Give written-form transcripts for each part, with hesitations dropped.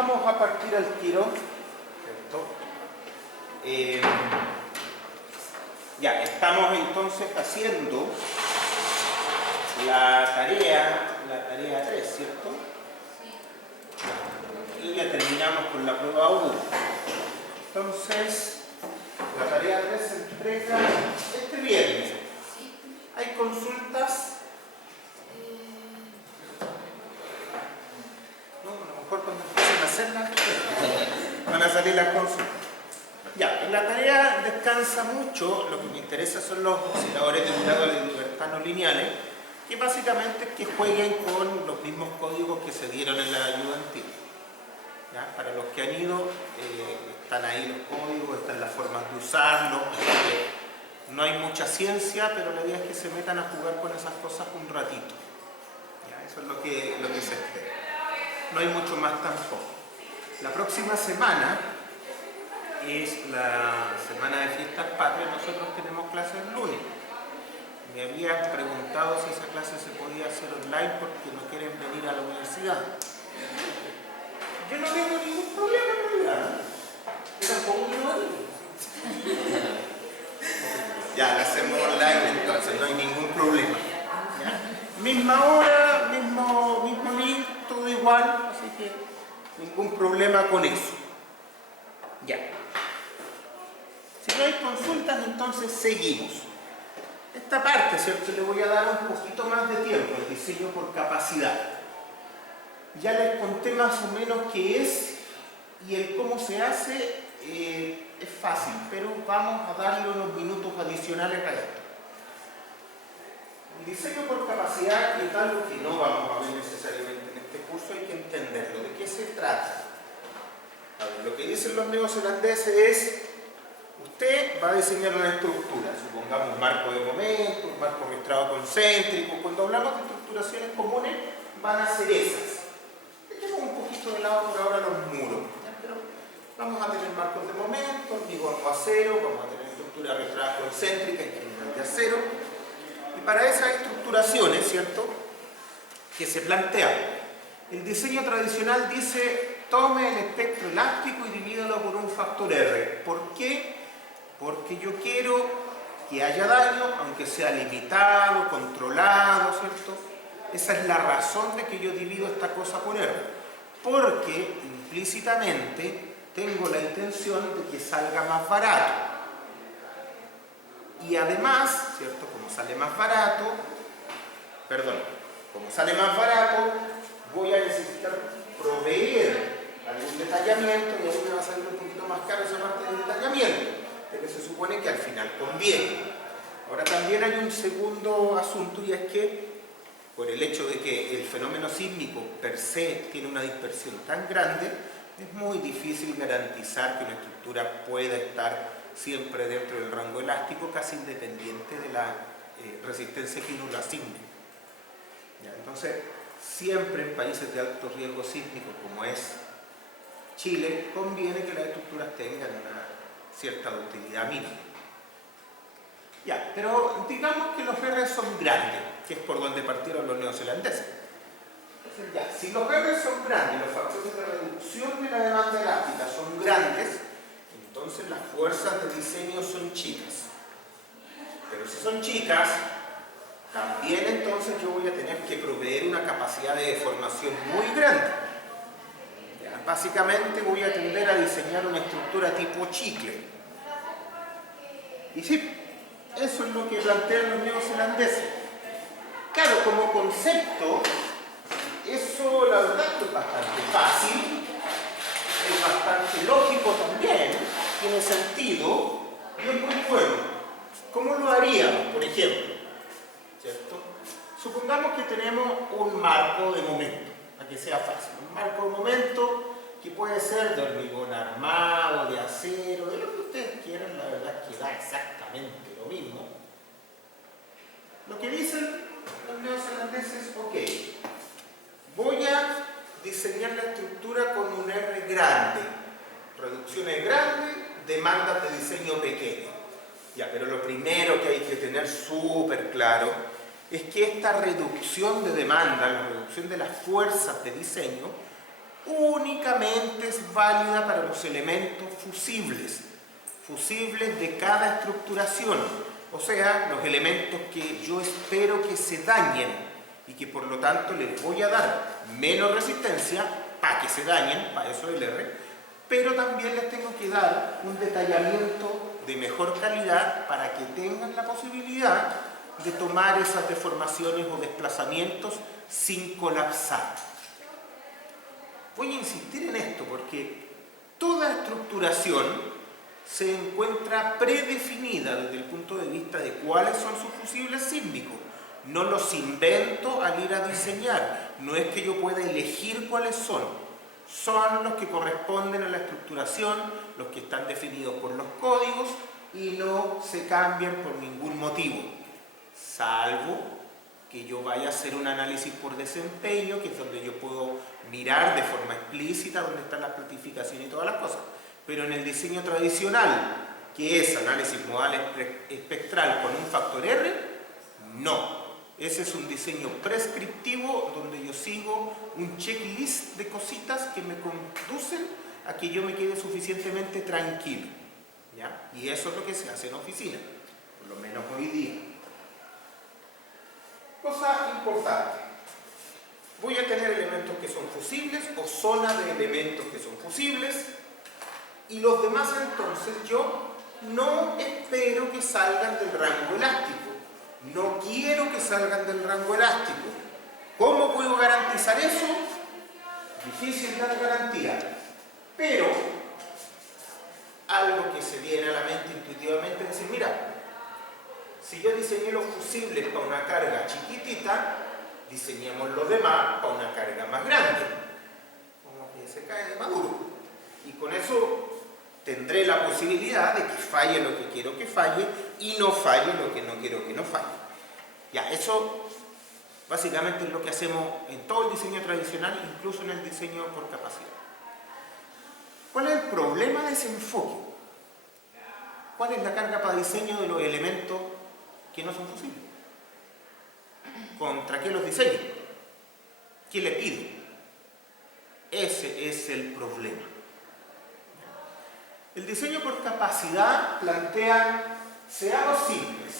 vamos a partir al tiro, ¿cierto? Ya, estamos entonces haciendo la tarea 3, ¿cierto? Sí. Y ya terminamos con la prueba 1. Entonces, la tarea 3 se entrega este viernes. Sí. ¿Hay consultas? No, a lo mejor cuando empiecen a hacerlas van a salir las consultas. Ya, en la tarea descansa mucho, lo que me interesa son los osciladores de un grado de libertad no lineales, que básicamente es que jueguen con los mismos códigos que se dieron en la ayuda antigua. ¿Ya? Para los que han ido, están ahí los códigos, están las formas de usarlos. No hay mucha ciencia, pero la idea es que se metan a jugar con esas cosas un ratito. ¿Ya? Eso es lo que se espera. No hay mucho más tampoco. La próxima semana es la semana de fiestas patrias. Nosotros tenemos clases el lunes. Me habían preguntado si esa clase se podía hacer online porque no quieren venir a la universidad. Yo no tengo ningún problema en realidad. Yo tampoco lo hago. Ya, la hacemos online entonces, no hay ningún problema. ¿Ya? Misma hora, mismo link, todo igual, así que ningún problema con eso. Ya. Si no hay consultas, entonces seguimos. Esta parte, ¿cierto? Le voy a dar un poquito más de tiempo, el diseño por capacidad. Ya les conté más o menos qué es y el cómo se hace es fácil, pero vamos a darle unos minutos adicionales a esto. El diseño por capacidad es algo que no vamos a ver necesariamente en este curso, hay que entenderlo. ¿De qué se trata? A ver, lo que dicen los neozelandeses es: usted va a diseñar una estructura, supongamos un marco de momento, un marco riestrado concéntrico. Cuando hablamos de estructuraciones comunes, van a ser esas. Dejemos un poquito de lado por ahora los muros, ¿ya? Pero vamos a tener marcos de momento, hormigón o acero, vamos a tener estructura riestrada concéntrica, en general de acero. Y para esas estructuraciones, ¿cierto?, que se plantean, el diseño tradicional dice: tome el espectro elástico y divídalo por un factor R. ¿Por qué? Porque yo quiero que haya daño, aunque sea limitado, controlado, ¿cierto? Esa es la razón de que yo divido esta cosa por R. Porque implícitamente tengo la intención de que salga más barato. Y además, ¿cierto? Como sale más barato, voy a necesitar proveer algún detallamiento y así me va a salir un poquito más caro esa parte del detallamiento, pero se supone que al final conviene. Ahora también hay un segundo asunto, y es que por el hecho de que el fenómeno sísmico per se tiene una dispersión tan grande, es muy difícil garantizar que una estructura pueda estar siempre dentro del rango elástico, casi independiente de la resistencia que uno le asigne. ¿Ya? Entonces, siempre en países de alto riesgo sísmico como es Chile, conviene que las estructuras tengan una cierta ductilidad mínima. Ya, pero digamos que los R son grandes, que es por donde partieron los neozelandeses. Entonces, ya, si los R son grandes, los factores de reducción de la demanda elástica son grandes, entonces las fuerzas de diseño son chicas. Pero si son chicas, también entonces yo voy a tener que proveer una capacidad de deformación muy grande. Ya, básicamente voy a tender a diseñar una estructura tipo chicle. Y sí, eso es lo que plantean los neozelandeses. Claro, como concepto, eso la verdad es bastante fácil, es bastante lógico también, tiene sentido y es muy bueno. ¿Cómo lo haríamos, por ejemplo? ¿Cierto? Supongamos que tenemos un marco de momento, para que sea fácil. Un marco de momento que puede ser de hormigón armado, de acero, de lo que ustedes quieran, la verdad es que da exactamente lo mismo. Lo que dicen los neozelandeses: ok, voy a diseñar la estructura con un R grande, reducciones grandes, demandas de diseño pequeño. Ya, pero lo primero que hay que tener súper claro es que esta reducción de demanda, la reducción de las fuerzas de diseño, únicamente es válida para los elementos fusibles de cada estructuración, o sea, los elementos que yo espero que se dañen y que por lo tanto les voy a dar menos resistencia para que se dañen, para eso el R, pero también les tengo que dar un detallamiento de mejor calidad para que tengan la posibilidad de tomar esas deformaciones o desplazamientos sin colapsar. Voy a insistir en esto porque toda estructuración se encuentra predefinida desde el punto de vista de cuáles son sus fusibles sísmicos. No los invento al ir a diseñar, no es que yo pueda elegir cuáles son los que corresponden a la estructuración, los que están definidos por los códigos y no se cambian por ningún motivo, salvo que yo vaya a hacer un análisis por desempeño, que es donde yo puedo mirar de forma explícita dónde están las planificaciones y todas las cosas. Pero en el diseño tradicional, que es análisis modal espectral con un factor R, no. Ese es un diseño prescriptivo donde yo sigo un checklist de cositas que me conducen a que yo me quede suficientemente tranquilo, ¿ya? Y eso es lo que se hace en oficina, por lo menos hoy día. Cosa importante. Voy a tener elementos que son fusibles o zona de elementos que son fusibles y los demás entonces yo no espero que salgan del rango elástico. No quiero que salgan del rango elástico. ¿Cómo puedo garantizar eso? Difícil dar garantía. Pero algo que se viene a la mente intuitivamente es decir, mira, si yo diseñé los fusibles para una carga chiquitita, diseñemos los demás para una carga más grande. Como que se cae de maduro. Y con eso tendré la posibilidad de que falle lo que quiero que falle y no falle lo que no quiero que no falle. Ya, eso básicamente es lo que hacemos en todo el diseño tradicional, incluso en el diseño por capacidad. ¿Cuál es el problema de ese enfoque? ¿Cuál es la carga para diseño de los elementos que no son fusibles? ¿Contra qué los diseño? ¿Qué le pido? Ese es el problema. El diseño por capacidad plantea, seamos simples,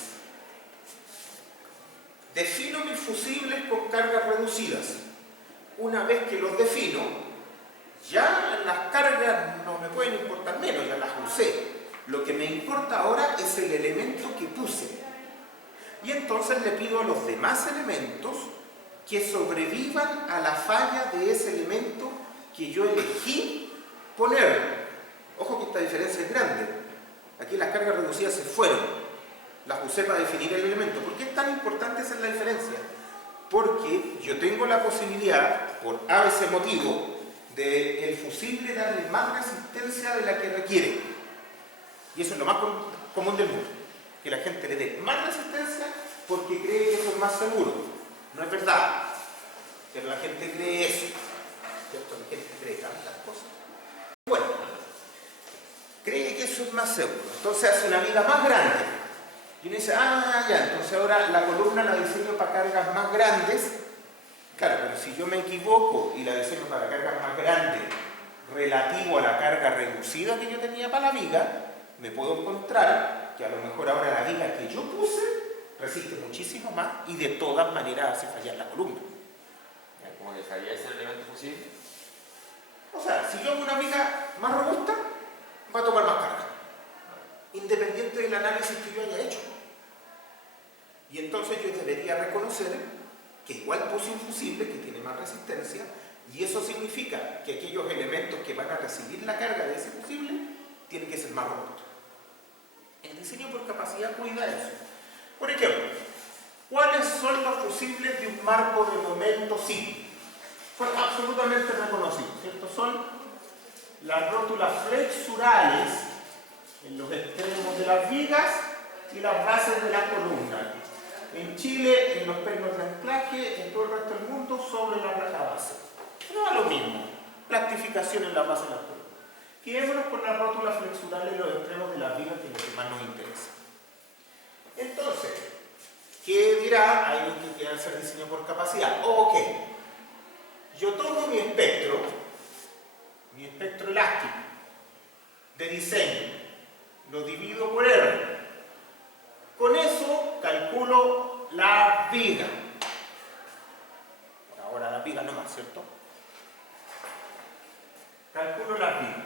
defino mis fusibles con cargas reducidas. Una vez que los defino, ya las cargas no me pueden importar menos, ya las usé. Lo que me importa ahora es el elemento que puse. Y entonces le pido a los demás elementos que sobrevivan a la falla de ese elemento que yo elegí poner. Ojo que esta diferencia es grande. Aquí las cargas reducidas se fueron. Las usé para definir el elemento. ¿Por qué es tan importante hacer la diferencia? Porque yo tengo la posibilidad, por a veces motivo, de el fusible darle más resistencia de la que requiere. Y eso es lo más común del mundo. Que la gente le dé más resistencia porque cree que eso es más seguro. No es verdad. Pero la gente cree eso. ¿Cierto? La gente cree tantas cosas. Bueno, cree que eso es más seguro. Entonces hace una viga más grande. Y uno dice, ah, ya, entonces ahora la columna la diseño para cargas más grandes. Claro, pero si yo me equivoco y la diseño para cargas más grandes relativo a la carga reducida que yo tenía para la viga, me puedo encontrar que a lo mejor ahora la viga que yo puse resiste muchísimo más y de todas maneras hace fallar la columna. ¿Cómo que falla ese elemento fusible? O sea, si yo hago una viga más robusta, va a tomar más carga, independiente del análisis que yo haya hecho. Y entonces yo debería reconocer que igual puse un fusible que tiene más resistencia y eso significa que aquellos elementos que van a recibir la carga de ese fusible tienen que ser más robustos. El diseño por capacidad cuida eso. Por ejemplo, ¿cuáles son los fusibles de un marco de momento sí? Son absolutamente reconocidos, ¿cierto? Son las rótulas flexurales en los extremos de las vigas y las bases de la columna. En Chile, en los pernos de anclaje, en todo el resto del mundo, sobre la placa base. No es lo mismo, plastificación en la base de la columna. Quedémonos con las rótulas flexurales en los extremos de las vigas, que es lo que más nos interesa. Entonces, ¿qué dirá alguien que quiera hacer diseño por capacidad? Ok, yo tomo mi espectro diseño, lo divido por R. Con eso calculo la viga. Por ahora la viga no más, ¿cierto? Calculo la viga.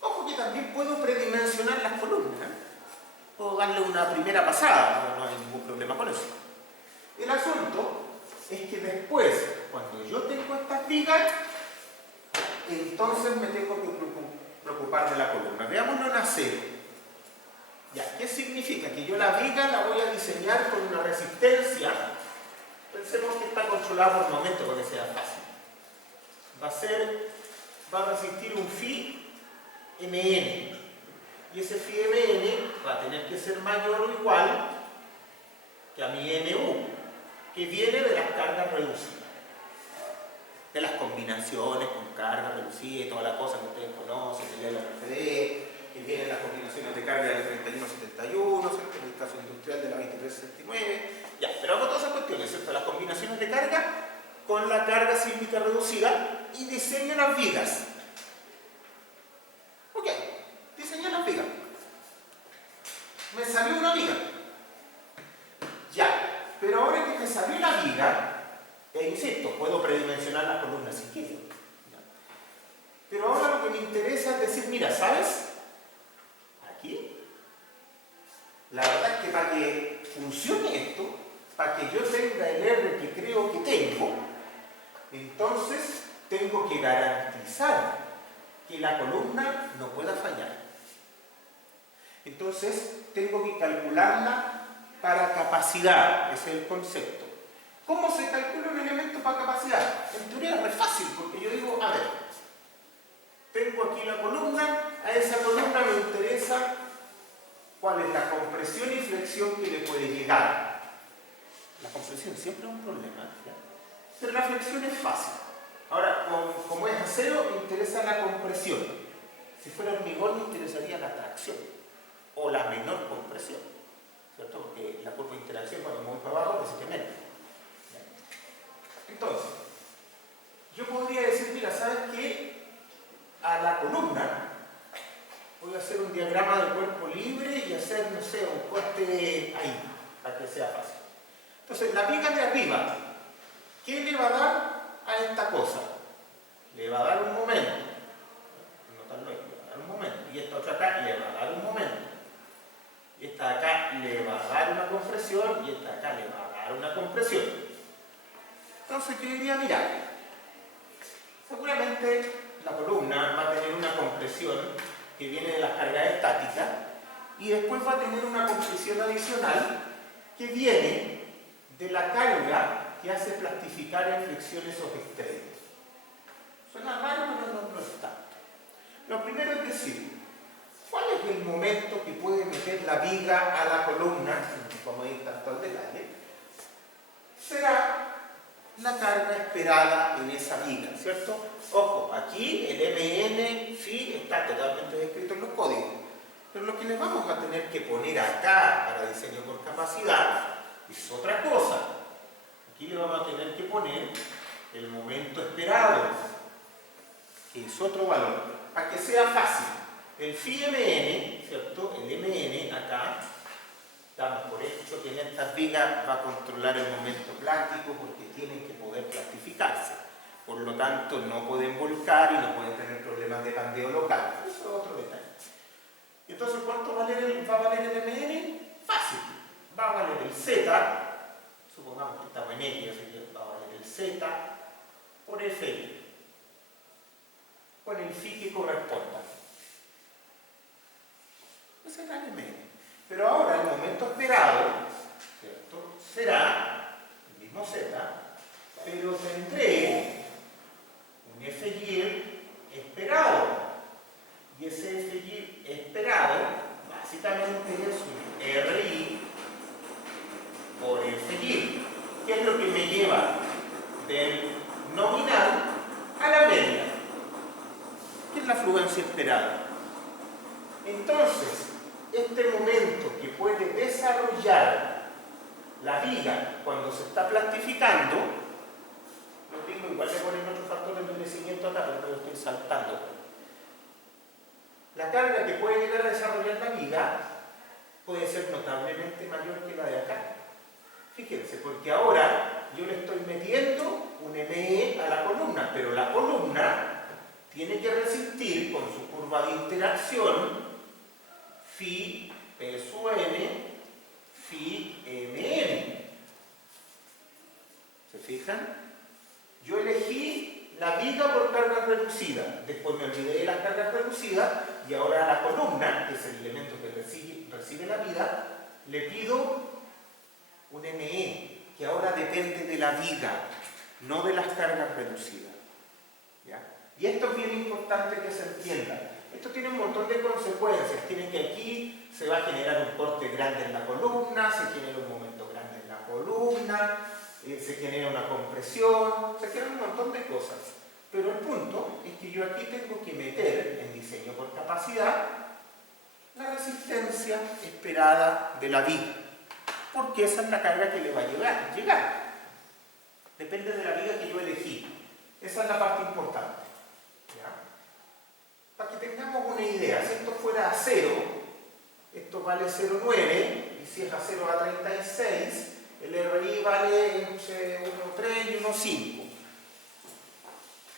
Ojo que también puedo predimensionar las columnas. Puedo darle una primera pasada, no hay ningún problema con eso. El asunto es que después, cuando yo tengo estas vigas, entonces me tengo que preocupar de la columna. Veámoslo en acero. Ya, ¿qué significa? Que yo la viga la voy a diseñar con una resistencia. Pensemos que está controlada por el momento para que sea fácil. Va a resistir un phi mn. Y ese phi mn va a tener que ser mayor o igual que a mi mu, que viene de las cargas reducidas. De las combinaciones con carga reducida y toda la cosa que ustedes conocen, el LRFD, que vienen las combinaciones de carga de la 3171, ¿cierto? En el caso industrial de la 2369. Ya, pero hago todas esas cuestiones, ¿cierto? Las combinaciones de carga con la carga sísmica reducida y diseño las vigas. Ok, diseñé las vigas. Me salió una viga. Ya, pero ahora que me salió la viga, insisto, puedo predimensionar las columnas si quiero. ¿Ya? Pero ahora lo que me interesa es decir, mira, ¿sabes? Aquí, la verdad es que para que funcione esto, para que yo tenga el R que creo que tengo, entonces tengo que garantizar que la columna no pueda fallar. Entonces tengo que calcularla para capacidad, ese es el concepto. ¿Cómo se calcula un elemento para capacidad? En teoría es re fácil, porque yo digo, a ver, tengo aquí la columna, a esa columna me interesa cuál es la compresión y flexión que le puede llegar. La compresión siempre es un problema, ¿ya? Pero la flexión es fácil. Ahora, como es acero, me interesa la compresión. Si fuera hormigón, me interesaría la tracción o la menor compresión, ¿cierto? Porque la curva de interacción, cuando voy para abajo, pues se menos. Entonces, yo podría decir, mira, ¿sabes qué? A la columna voy a hacer un diagrama de cuerpo libre y hacer, no sé, un corte ahí, para que sea fácil. Entonces, la viga de arriba, ¿qué le va a dar a esta cosa? Le va a dar un momento. Notarlo ahí, le va a dar un momento. Y esta otra acá le va a dar un momento. Y esta de acá le va a dar una compresión y esta de acá le va a dar una compresión. Entonces yo diría, mira, seguramente la columna va a tener una compresión que viene de las cargas estáticas y después va a tener una compresión adicional que viene de la carga que hace plastificar en flexión esos extremos. Suena raro, pero no es tanto. Lo primero es decir, ¿cuál es el momento que puede meter la viga a la columna? Vamos a ir tanto al detalle. Será la carga esperada en esa viga, ¿cierto? Ojo, aquí el MN, phi, está totalmente descrito en los códigos. Pero lo que le vamos a tener que poner acá para diseño por capacidad es otra cosa. Aquí le vamos a tener que poner el momento esperado, que es otro valor, para que sea fácil. El phi MN, ¿cierto? El MN acá, damos por hecho que en estas vigas va a controlar el momento plástico porque tienen que poder plastificarse. Por lo tanto, no pueden volcar y no pueden tener problemas de pandeo local. Eso es otro detalle. Entonces, ¿cuánto va a valer el MN? Fácil. Va a valer el Z, supongamos que estamos en X, así que va a valer el Z por FI, con el phi que corresponda. Ese es el MN. Pero ahora el momento esperado, ¿cierto? Será el mismo Z, pero tendré un FY esperado. Y ese FY esperado básicamente es un RI por FY. ¿Qué es lo que me lleva del nominal a la media? ¿Qué es la fluencia esperada? Entonces, este momento que puede desarrollar la viga cuando se está plastificando, lo digo, igual le ponen otros factores de endurecimiento acá, pero me lo estoy saltando. la carga que puede llegar a desarrollar la viga puede ser notablemente mayor que la de acá. Fíjense, porque ahora yo le estoy metiendo un ME a la columna, pero la columna tiene que resistir con su curva de interacción phi P sub n, phi mn. ¿Se fijan? Yo elegí la viga por carga reducida, después me olvidé de las cargas reducidas y ahora a la columna, que es el elemento que recibe la vida, le pido un ME, que ahora depende de la viga, no de las cargas reducidas. ¿Ya? Y esto es bien importante que se entienda. Esto tiene un montón de consecuencias. Tiene que aquí se va a generar un corte grande en la columna, se genera un momento grande en la columna, se genera una compresión, se generan un montón de cosas. Pero el punto es que yo aquí tengo que meter en diseño por capacidad la resistencia esperada de la viga, porque esa es la carga que le va a llegar. Depende de la viga que yo elegí. Esa es la parte importante. ¿Ya? Para que tengamos una idea, si esto fuera a 0, esto vale 0,9, y si es a 0 a 36, el RI vale entre 1,3 y 1,5.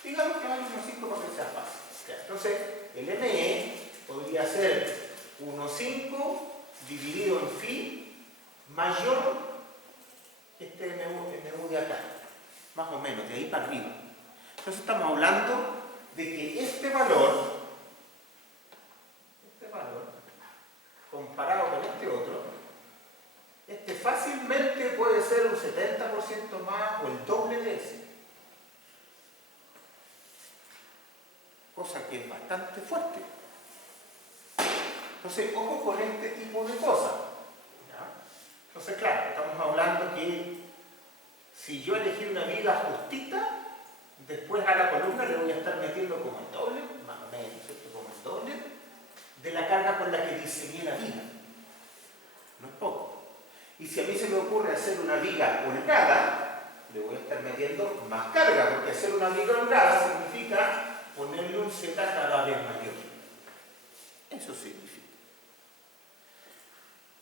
Digamos que vale 1,5 para que sea fácil. Entonces, el ME podría ser 1,5 dividido en phi mayor que este MU de acá. Más o menos, de ahí para arriba. Entonces estamos hablando de que este valor, comparado con este otro, este fácilmente puede ser un 70% más o el doble de ese. Cosa que es bastante fuerte. Entonces, ojo con este tipo de cosas. ¿Ya? Entonces, claro, estamos hablando que si yo elegí una viga justita, después a la columna le voy a estar metiendo como el doble, más o menos, ¿cierto? Como el doble de la carga con la que diseñé la viga. No es poco. Y si a mí se me ocurre hacer una viga holgada, le voy a estar metiendo más carga, porque hacer una viga holgada significa ponerle un Z cada vez mayor. Eso significa.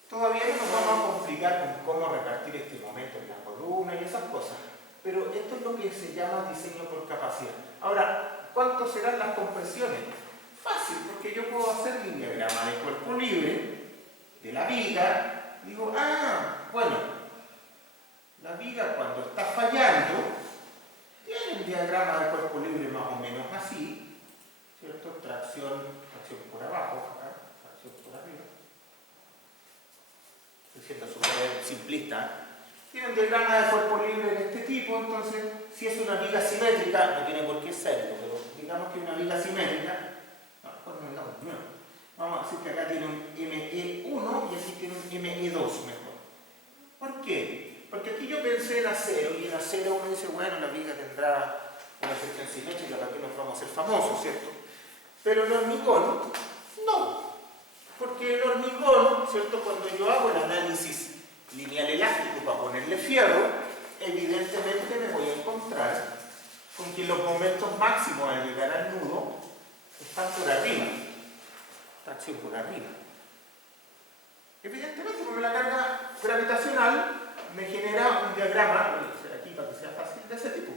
Todavía no nos vamos a complicar con cómo repartir este momento en la columna y esas cosas, pero esto es lo que se llama diseño por capacidad. Ahora, ¿cuánto serán las compresiones? Fácil, porque yo puedo hacer mi diagrama de cuerpo libre de la viga. Digo, bueno, la viga cuando está fallando tiene un diagrama de cuerpo libre más o menos así, ¿cierto? Tracción por abajo, acá, tracción por arriba. Estoy siendo súper simplista. Tiene un diagrama de cuerpo libre de este tipo, entonces, si es una viga simétrica, no tiene por qué serlo, pero digamos que una viga simétrica, vamos a decir que acá tiene un ME1 y aquí tiene un ME2 mejor. ¿Por qué? Porque aquí yo pensé en acero, y en acero uno dice, bueno, la viga tendrá una sección simétrica, ¿para qué nos vamos a hacer famosos, cierto? Pero el hormigón, no. Porque el hormigón, ¿cierto? Cuando yo hago el análisis lineal elástico para ponerle fierro, evidentemente me voy a encontrar con que los momentos máximos al llegar al nudo están por arriba. Tracción por arriba. Evidentemente, porque la carga gravitacional me genera un diagrama, voy a hacer aquí para que sea fácil, de ese tipo.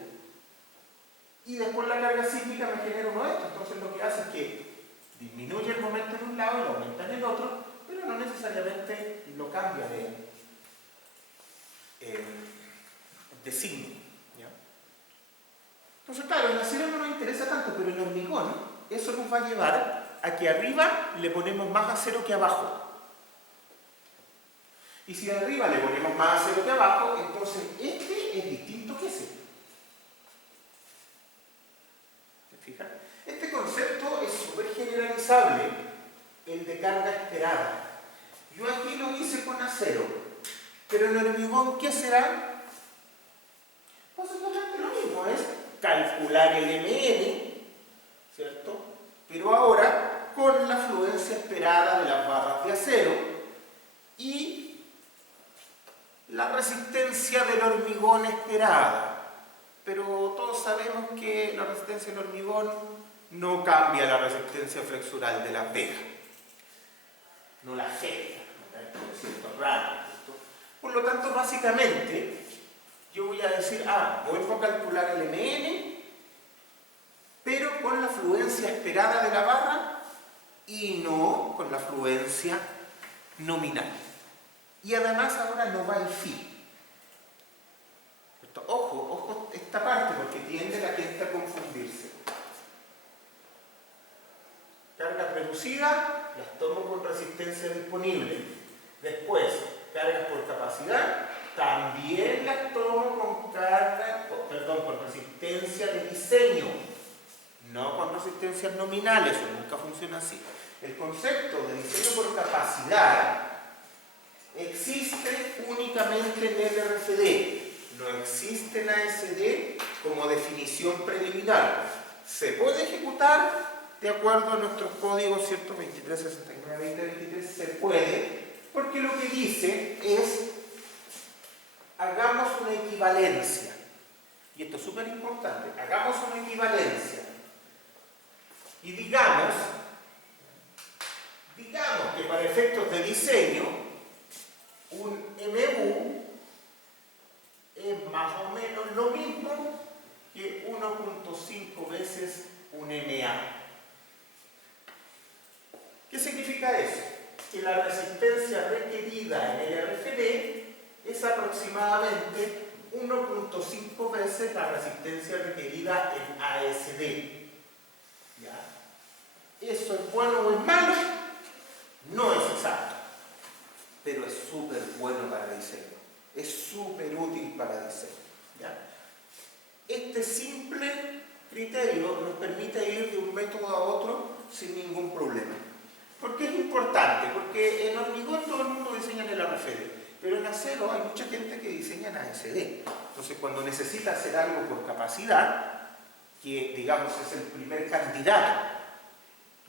Y después la carga sísmica me genera uno de estos. Entonces lo que hace es que disminuye el momento en un lado y lo aumenta en el otro, pero no necesariamente lo cambia de signo. ¿Ya? Entonces, claro, el acero no nos interesa tanto, pero el hormigón, eso nos va a llevar a que arriba le ponemos más acero que abajo. Y si arriba le ponemos más acero que abajo, entonces este es distinto que ese. ¿Se fijan? Este concepto es súper generalizable, el de carga esperada. Yo aquí lo hice con acero, pero en el hormigón, ¿qué será? Básicamente lo mismo, es calcular el MN, ¿cierto? Pero ahora con la fluencia esperada de las barras de acero y la resistencia del hormigón esperada. Pero todos sabemos que la resistencia del hormigón no cambia la resistencia flexural de las vejas. No la afecta, por cierto raro. Por lo tanto, básicamente, yo voy a decir, vuelvo a calcular el MN, pero con la fluencia esperada de la barra y no con la fluencia nominal. Y además ahora no va el phi. Ojo esta parte, porque tiende la gente a confundirse. Cargas reducidas, las tomo con resistencia disponible. Después, cargas por capacidad, también las tomo con con resistencia de diseño, no con resistencias nominales, eso nunca funciona así. El concepto de diseño por capacidad existe únicamente en el RFD, no existe en ASD como definición preliminar. Se puede ejecutar de acuerdo a nuestros códigos, ¿cierto? 2369-2023 se puede, porque lo que dice es hagamos una equivalencia, y esto es súper importante, hagamos una equivalencia y digamos que para efectos de diseño un MU es más o menos lo mismo que 1.5 veces un MA. ¿Qué significa eso? Que la resistencia requerida en el RFD es aproximadamente 1.5 veces la resistencia requerida en ASD. ¿Ya? ¿Eso es bueno o es malo? No es exacto, pero es súper bueno para diseño, es súper útil para diseño. ¿Ya? Este simple criterio nos permite ir de un método a otro sin ningún problema. ¿Por qué es importante? Porque en hormigón todo el mundo diseña en el RFD, pero en acero hay mucha gente que diseña en ASD. Entonces, cuando necesita hacer algo por capacidad, que digamos es el primer candidato,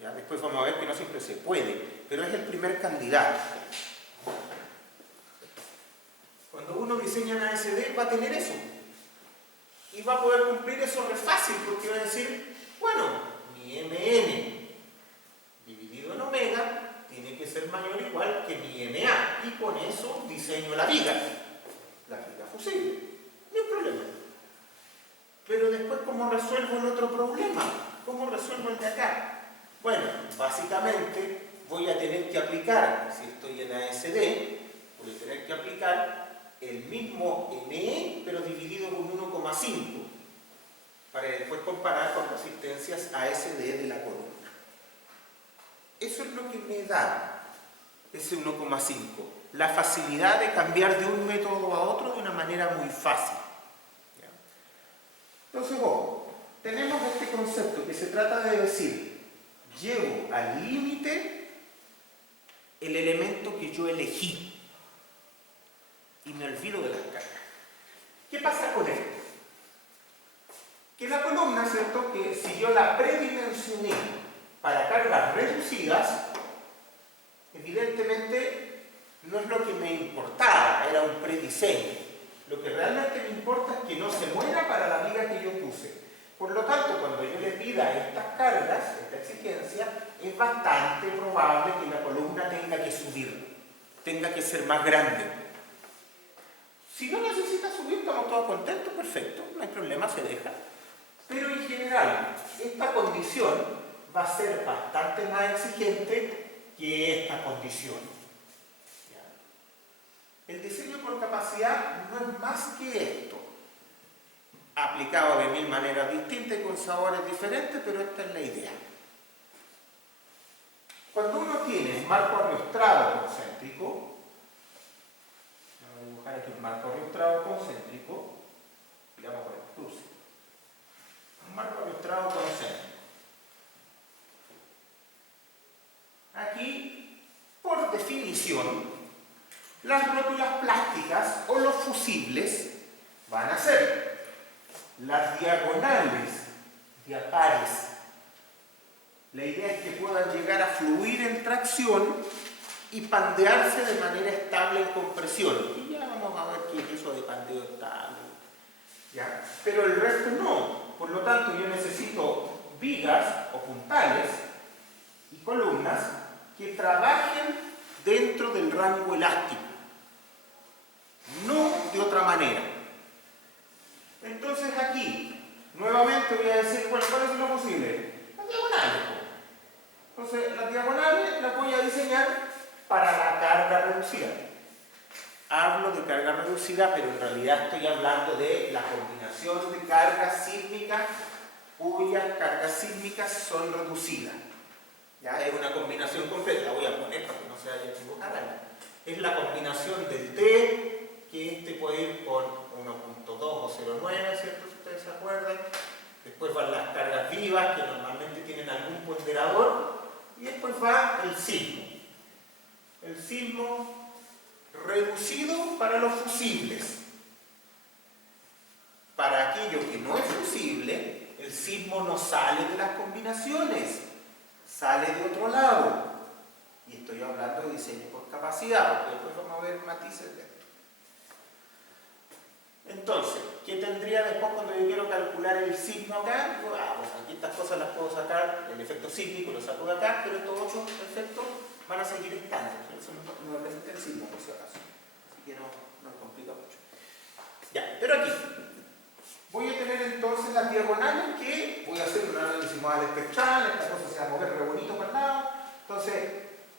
¿ya? Después vamos a ver que no siempre se puede, pero es el primer candidato. Cuando uno diseña en ASD va a tener eso, y va a poder cumplir eso re fácil, porque va a decir, bueno, mi MN dividido en omega tiene que ser mayor o igual que mi MA, y con eso diseño la viga fusible, no hay problema. Pero después, ¿cómo resuelvo el otro problema? ¿Cómo resuelvo el de acá? Bueno, básicamente voy a tener que aplicar, si estoy en ASD, voy a tener que aplicar el mismo ME, pero dividido con 1,5, para después comparar con resistencias ASD de la columna. Eso es lo que me da ese 1,5, la facilidad de cambiar de un método a otro de una manera muy fácil. ¿Ya? Entonces, tenemos este concepto que se trata de decir, llevo al límite el elemento que yo elegí y me olvido de las cargas. ¿Qué pasa con esto? Que la columna, ¿cierto? Que si yo la predimensioné para cargas reducidas, evidentemente no es lo que me importaba, era un prediseño. Lo que realmente me importa es que no se muera para la viga que yo puse. Por lo tanto, cuando yo le pida estas cargas, esta exigencia, es bastante probable que la columna tenga que subir, tenga que ser más grande. Si no necesita subir, estamos todos contentos, perfecto, no hay problema, se deja. Pero en general, esta condición va a ser bastante más exigente que esta condición. ¿Ya? El diseño por capacidad no es más que esto, aplicado de 1000 maneras distintas y con sabores diferentes, pero esta es la idea. Cuando uno tiene un marco ariostrado concéntrico, vamos a dibujar aquí un marco ariostrado concéntrico, y vamos a poner cruce. Un marco ariostrado concéntrico. Aquí, por definición, las rótulas plásticas o los fusibles van a ser las diagonales diapares. La idea es que puedan llegar a fluir en tracción y pandearse de manera estable en compresión. Y ya vamos a ver qué es eso de pandeo estable. ¿Ya? Pero el resto no. Por lo tanto, yo necesito vigas o puntales y columnas que trabajen dentro del rango elástico, no de otra manera. Entonces aquí, nuevamente voy a decir, bueno, ¿cuál es lo posible? Las diagonales. Entonces, las diagonales las voy a diseñar para la carga reducida. Hablo de carga reducida, pero en realidad estoy hablando de la combinación de cargas sísmicas cuyas cargas sísmicas son reducidas. Ya es una combinación completa, la voy a poner para que no se vaya a equivocar. Es la combinación del T, que este puede ir con 1.2 o 0.9, ¿cierto? Si ustedes se acuerdan. Después van las cargas vivas, que normalmente tienen algún ponderador, y después va el sismo. El sismo reducido para los fusibles. Para aquello que no es fusible, el sismo no sale de las combinaciones, sale de otro lado. Y estoy hablando de diseño por capacidad, porque después vamos a ver matices de esto. Entonces, ¿qué tendría después cuando yo quiero calcular el sismo acá? Digo, pues aquí estas cosas las puedo sacar, el efecto sísmico lo saco de acá, pero estos otros efectos van a seguir estando. Eso no representa el sismo, por si acaso. Así que no complica mucho. Ya, pero aquí voy a tener entonces las diagonales que voy a hacer un análisis modal espectral, esta cosa se va a mover re bonito para el lado. Entonces,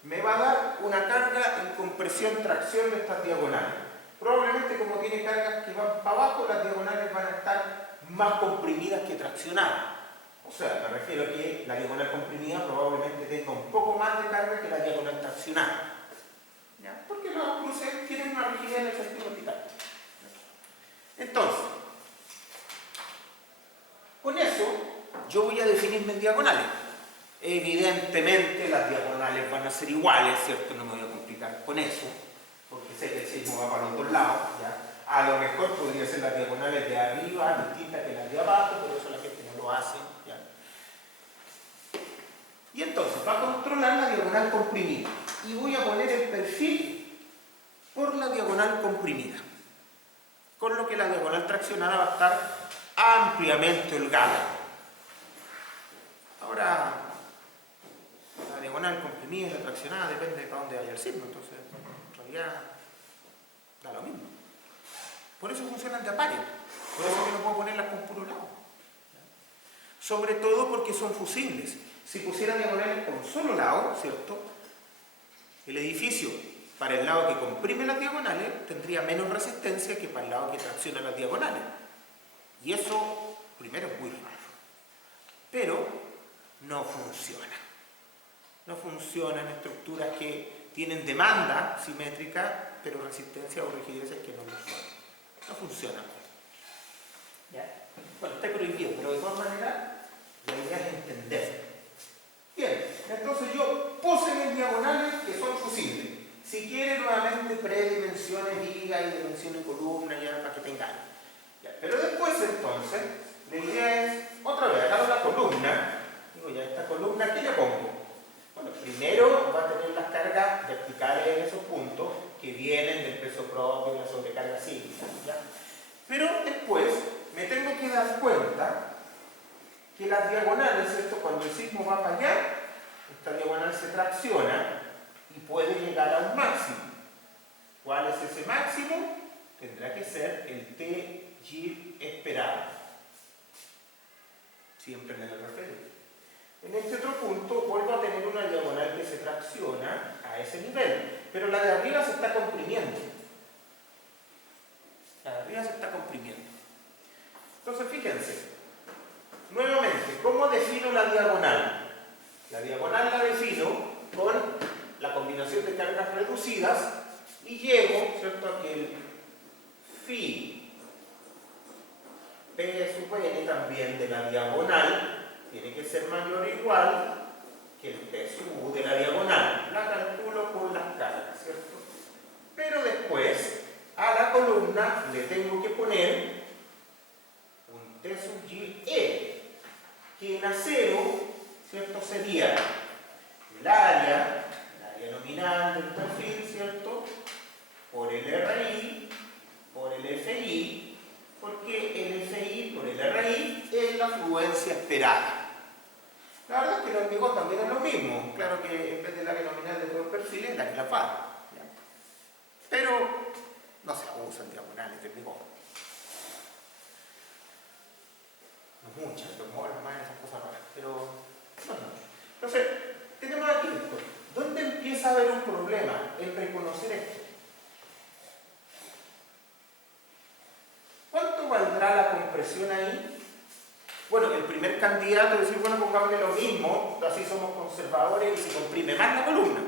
me va a dar una carga en compresión-tracción de estas diagonales. Probablemente como tiene cargas que van para abajo, las diagonales van a estar más comprimidas que traccionadas. O sea, me refiero a que la diagonal comprimida probablemente tenga un poco más de carga que la diagonal traccionada. ¿Ya? Porque los cruces tienen una rigidez en el sentido vertical. Entonces, con eso yo voy a definirme en diagonales. Evidentemente las diagonales van a ser iguales, ¿cierto? No me voy a complicar con eso, porque sé que el sismo va para los dos lados, ¿ya? A lo mejor podría ser las diagonales de arriba distintas que las de abajo, pero eso la gente no lo hace, ¿ya? Y entonces, va a controlar la diagonal comprimida. Y voy a poner el perfil por la diagonal comprimida. Con lo que la diagonal traccionada va a estar ampliamente holgada. Ahora, la diagonal comprimida y la traccionada depende de para dónde vaya el sismo, entonces en realidad da lo mismo. Por eso funcionan de a pares, por eso que no puedo ponerlas con puro lado. Sobre todo porque son fusibles. Si pusiera diagonales con un solo lado, ¿cierto? El edificio para el lado que comprime las diagonales tendría menos resistencia que para el lado que tracciona las diagonales. Y eso, primero, es muy raro. Pero no funciona. No funciona en estructuras que tienen demanda simétrica, pero resistencia o rigideces que no lo son. No funciona. ¿Ya? Bueno, está prohibido, pero de todas maneras, la idea es entender. Bien, entonces yo puse mis diagonales que son fusibles. Si quiere nuevamente predimensiones vigas y dimensiones columna, ya para que tengan. Ya, pero después entonces, la idea es, otra vez, agarro la columna, digo ya, esta columna, ¿qué le pongo? Bueno, primero va a tener las cargas verticales en esos puntos que vienen del peso propio y la sobrecarga sísmica, ¿ya? Pero después me tengo que dar cuenta que las diagonales, ¿cierto? Cuando el sismo va para allá, esta diagonal se tracciona y puede llegar a un máximo. ¿Cuál es ese máximo? Tendrá que ser el T-G esperado. Siempre me lo refiero. En este otro punto vuelvo a tener una diagonal que se tracciona a ese nivel, pero la de arriba se está comprimiendo. La de arriba se está comprimiendo. Entonces fíjense, nuevamente, ¿cómo defino la diagonal? La diagonal la defino con la combinación de cargas reducidas y llego, ¿cierto?, a que el phi P sub n también de la diagonal tiene que ser mayor o igual que el P sub U de la diagonal. La calculo con las cargas, ¿cierto? Pero después, a la columna le tengo que poner un T sub G E, que en acero, ¿cierto?, sería el área nominal del perfil, ¿cierto?, por el RI, por el FI, porque el FI por el RI es la fluencia esperada. que el hormigón también es lo mismo. Claro que en vez del área nominal de todo el perfil es la que la va. Pero no se usan diagonales de hormigón. No muchas, pero más esas cosas raras. Pero no mucho. Entonces, tenemos aquí esto. ¿Dónde empieza a haber un problema en reconocer esto? ¿Cuánto valdrá la compresión ahí? Bueno, el primer candidato es decir, bueno, pongámosle lo mismo, así somos conservadores y se comprime más la columna.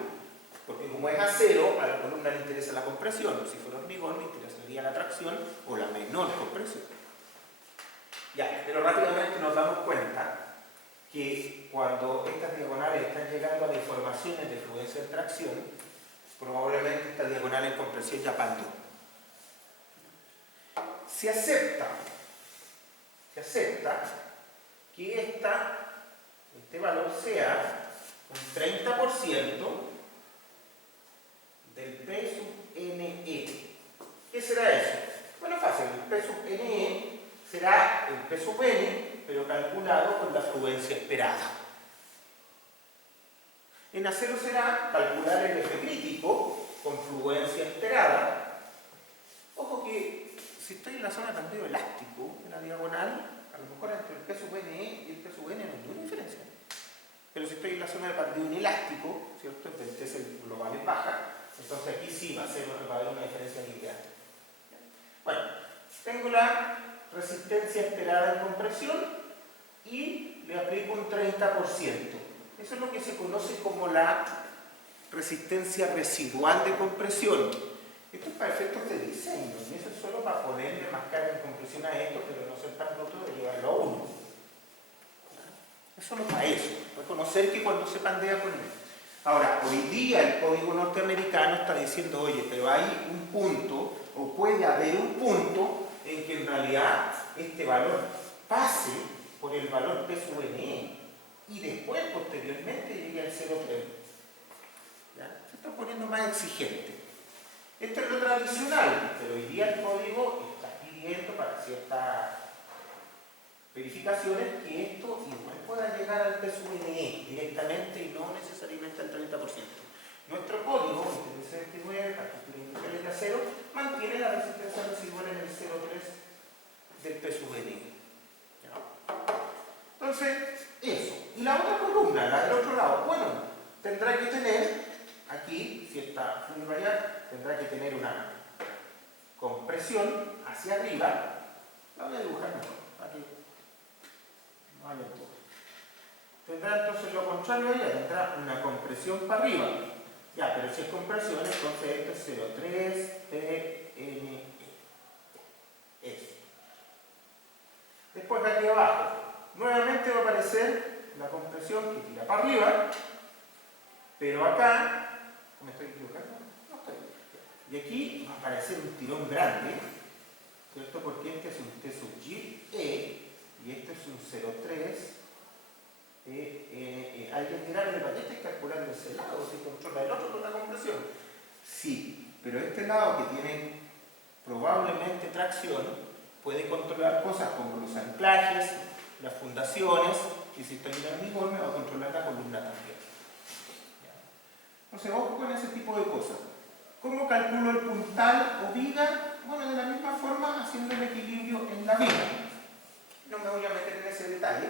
Porque como es acero, a la columna le interesa la compresión. Si fuera hormigón, le interesaría la tracción o la menor compresión. Ya, pero rápidamente nos damos cuenta que cuando estas diagonales están llegando a deformaciones de fluencia en tracción, probablemente esta diagonal en compresión ya pandió. Se acepta que este valor sea un 30% del P sub NE. ¿Qué será eso? Bueno, fácil, el P sub NE será el P sub N, pero calculado con la fluencia esperada. En acero será calcular el F crítico con fluencia esperada. Ojo que si estoy en la zona de tanteo elástico, en la diagonal, a lo mejor entre el P sub NE y el P sub N no hay ninguna diferencia. Pero si estoy en la zona de tanteo inelástico, ¿cierto? Entonces el global es baja, entonces aquí sí va a haber una diferencia lineal. Bueno, tengo la resistencia esperada en compresión y le aplico un 30%. Eso es lo que se conoce como la resistencia residual de compresión. Esto es para efectos de diseño, y eso es solo para ponerle más carga en compresión a esto, pero no ser tan roto de llevarlo a 1. Es solo para eso, reconocer que cuando se pandea con él. Ahora, hoy día el código norteamericano está diciendo, oye, pero hay un punto, o puede haber un punto, en que en realidad este valor pase por el valor P sub NE y después, posteriormente, llegue al 0,3. Se está poniendo más exigente. Esto es lo tradicional, pero hoy día el código está pidiendo para ciertas verificaciones que esto igual pueda llegar al P sub NE directamente y no necesariamente al 30%. Nuestro código, el TC79, partículas industriales de acero, mantiene la resistencia residual en el 0,3 del P sub NE. Entonces, eso. Y la otra columna, la del otro lado, bueno, tendrá que tener, aquí, si está fluid variar, tendrá que tener una compresión hacia arriba. La voy a dibujar mejor, para que no haya todo. Tendrá entonces lo contrario, ya tendrá una compresión para arriba. Ya, pero si es compresión, entonces esto es 0,3 PNE. Eso. Después aquí abajo, nuevamente va a aparecer la compresión que tira para arriba, pero acá, ¿me estoy equivocando? No estoy. Y aquí va a aparecer un tirón grande, ¿cierto? Porque este es un T sub G E y este es un 0,3 PNE. Hay que tirarle para este y calcular ese lado, si controla el otro con la compresión. Sí, pero este lado que tiene probablemente tracción puede controlar cosas como los anclajes, las fundaciones, y si estoy en hormigón me va a controlar la columna también. Entonces, ojo con ese tipo de cosas. ¿Cómo calculo el puntal o viga? Bueno, de la misma forma, haciendo el equilibrio en la viga. No me voy a meter en ese detalle,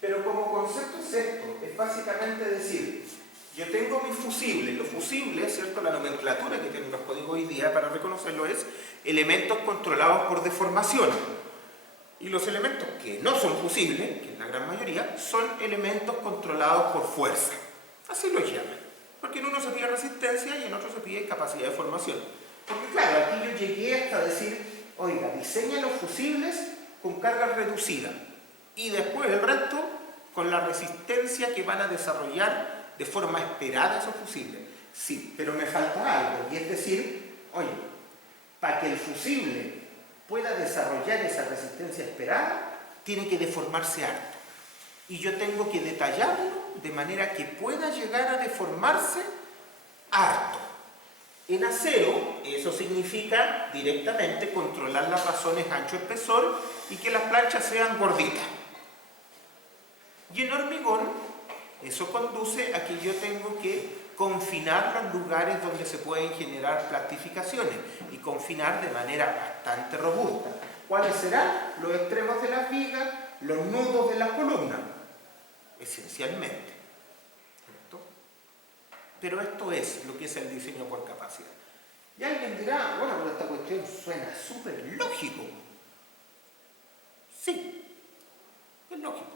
pero como concepto es esto, es básicamente decir, yo tengo mis fusibles, los fusibles, ¿cierto? La nomenclatura que tienen los códigos hoy día para reconocerlo es elementos controlados por deformación. Y los elementos que no son fusibles, que es la gran mayoría, son elementos controlados por fuerza. Así lo llaman. Porque en uno se pide resistencia y en otro se pide capacidad de formación. Porque claro, aquí yo llegué hasta decir, oiga, diseña los fusibles con carga reducida. Y después el resto con la resistencia que van a desarrollar de forma esperada esos fusibles. Sí, pero me falta algo, y es decir, oye, para que el fusible pueda desarrollar esa resistencia esperada, tiene que deformarse harto. Y yo tengo que detallarlo de manera que pueda llegar a deformarse harto. En acero, eso significa directamente controlar las razones ancho-espesor y que las planchas sean gorditas. Y en hormigón, Eso conduce a que yo tengo que confinar los lugares donde se pueden generar plastificaciones y confinar de manera bastante robusta. ¿Cuáles serán? Los extremos de las vigas, los nudos de las columnas, esencialmente. ¿Cierto? Pero esto es lo que es el diseño por capacidad. Y alguien dirá, bueno, pero esta cuestión suena súper lógico. Sí, es lógico.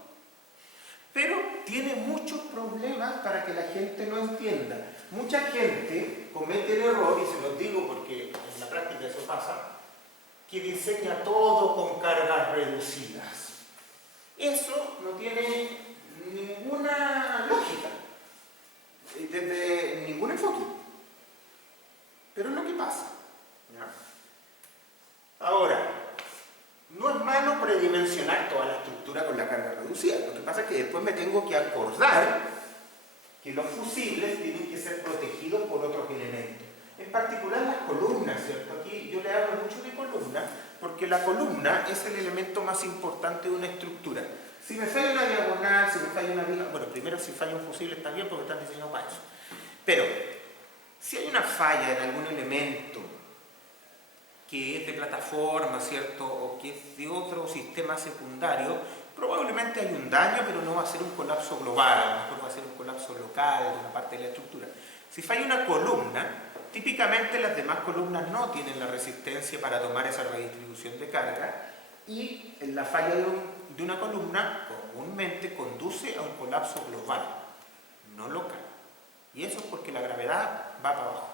Pero tiene muchos problemas para que la gente no entienda. Mucha gente comete el error, y se los digo porque en la práctica eso pasa, que diseña todo con cargas reducidas. Eso no tiene ninguna lógica, desde ningún enfoque. Pero es lo que pasa. ¿Ya? Ahora, no es malo predimensionar toda la estructura con la carga reducida. Lo que pasa es que después me tengo que acordar que los fusibles tienen que ser protegidos por otros elementos. En particular las columnas, ¿cierto? Aquí yo le hablo mucho de columna, porque la columna es el elemento más importante de una estructura. Si me falla una diagonal, si me falla una viga, bueno, primero si falla un fusible está bien porque están diseñados para eso. Pero, si hay una falla en algún elemento que es de plataforma, ¿cierto? O que es de otro sistema secundario, probablemente hay un daño, pero no va a ser un colapso global, a lo mejor va a ser un colapso local de una parte de la estructura. Si falla una columna, típicamente las demás columnas no tienen la resistencia para tomar esa redistribución de carga, y la falla de una columna comúnmente conduce a un colapso global, no local. Y eso es porque la gravedad va para abajo.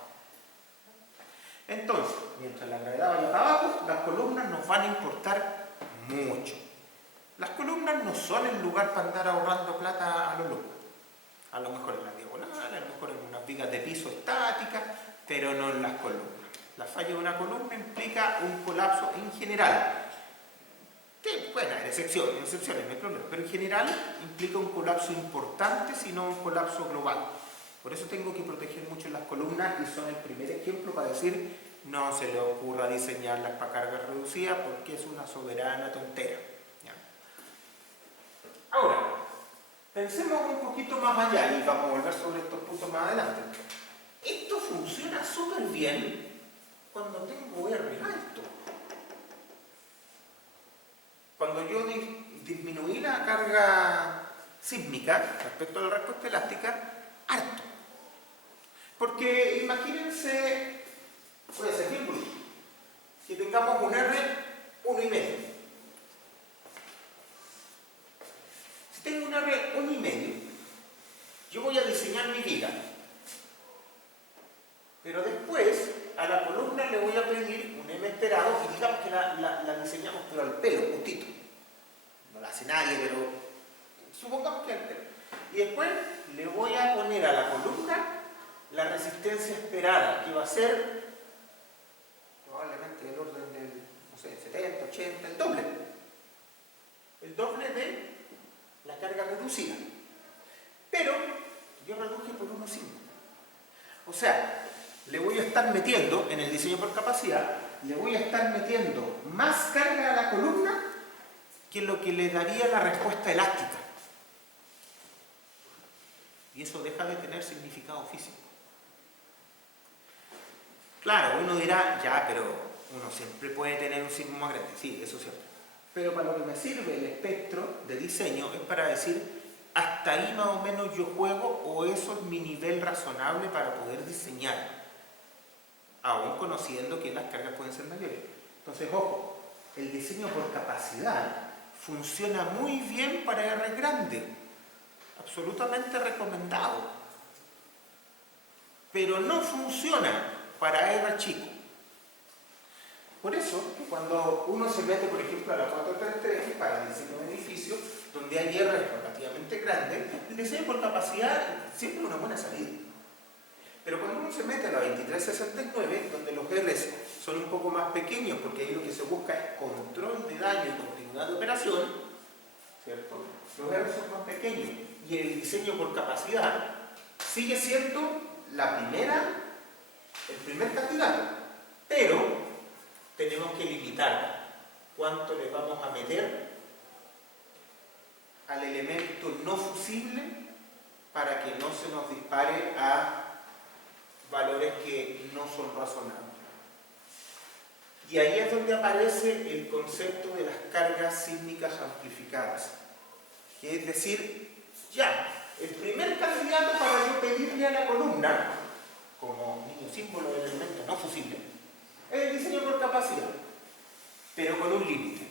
Entonces, mientras la gravedad vaya para abajo, las columnas nos van a importar mucho. Las columnas no son el lugar para andar ahorrando plata a lo loco. A lo mejor en las diagonales, a lo mejor en unas vigas de piso estáticas, pero no en las columnas. La falla de una columna implica un colapso en general. Pueden haber excepciones, no hay problema, pero en general implica un colapso importante, si no un colapso global. Por eso tengo que proteger mucho las columnas, y son el primer ejemplo para decir no se le ocurra diseñarlas para cargas reducidas porque es una soberana tontera. ¿Ya? Ahora, pensemos un poquito más allá y vamos a volver sobre estos puntos más adelante. Esto funciona súper bien cuando tengo R alto. Cuando yo disminuí la carga sísmica respecto a la respuesta elástica, harto. Porque imagínense, voy a ser bien bruto, que tengamos un R 1,5. Si tengo un R 1,5, yo voy a diseñar mi viga. Pero después a la columna le voy a pedir un M esperado, y digamos que la diseñamos pero al pelo, justito. No la hace nadie, pero supongamos que al pelo. Y después le voy a poner a la columna la resistencia esperada, que va a ser probablemente del orden del, no sé, 70, 80, el doble. El doble de la carga reducida. Pero yo reduje por 1,5. O sea, le voy a estar metiendo, en el diseño por capacidad, le voy a estar metiendo más carga a la columna que lo que le daría la respuesta elástica. Y eso deja de tener significado físico. Claro, uno dirá, ya, pero uno siempre puede tener un sismo más grande. Sí, eso es cierto. Pero para lo que me sirve el espectro de diseño es para decir, hasta ahí más o menos yo juego, o eso es mi nivel razonable para poder diseñar, aún conociendo que las cargas pueden ser mayores. Entonces, ojo, el diseño por capacidad funciona muy bien para R grande, absolutamente recomendado, pero no funciona para R chico. Por eso, cuando uno se mete, por ejemplo, a la 433 para el diseño de edificios, donde hay R relativamente grandes, el diseño por capacidad siempre es una buena salida. Pero cuando uno se mete a la 2369, donde los R's son un poco más pequeños, porque ahí lo que se busca es control de daño y continuidad de operación, ¿cierto? Los R's son más pequeños y el diseño por capacidad sigue siendo el primer candidato, pero tenemos que limitar cuánto le vamos a meter al elemento no fusible para que no se nos dispare a valores que no son razonables. Y ahí es donde aparece el concepto de las cargas sísmicas amplificadas, que es decir, ya, el primer candidato para yo pedirle a la columna, como niño símbolo del elemento no fusible, es el diseño por capacidad, pero con un límite.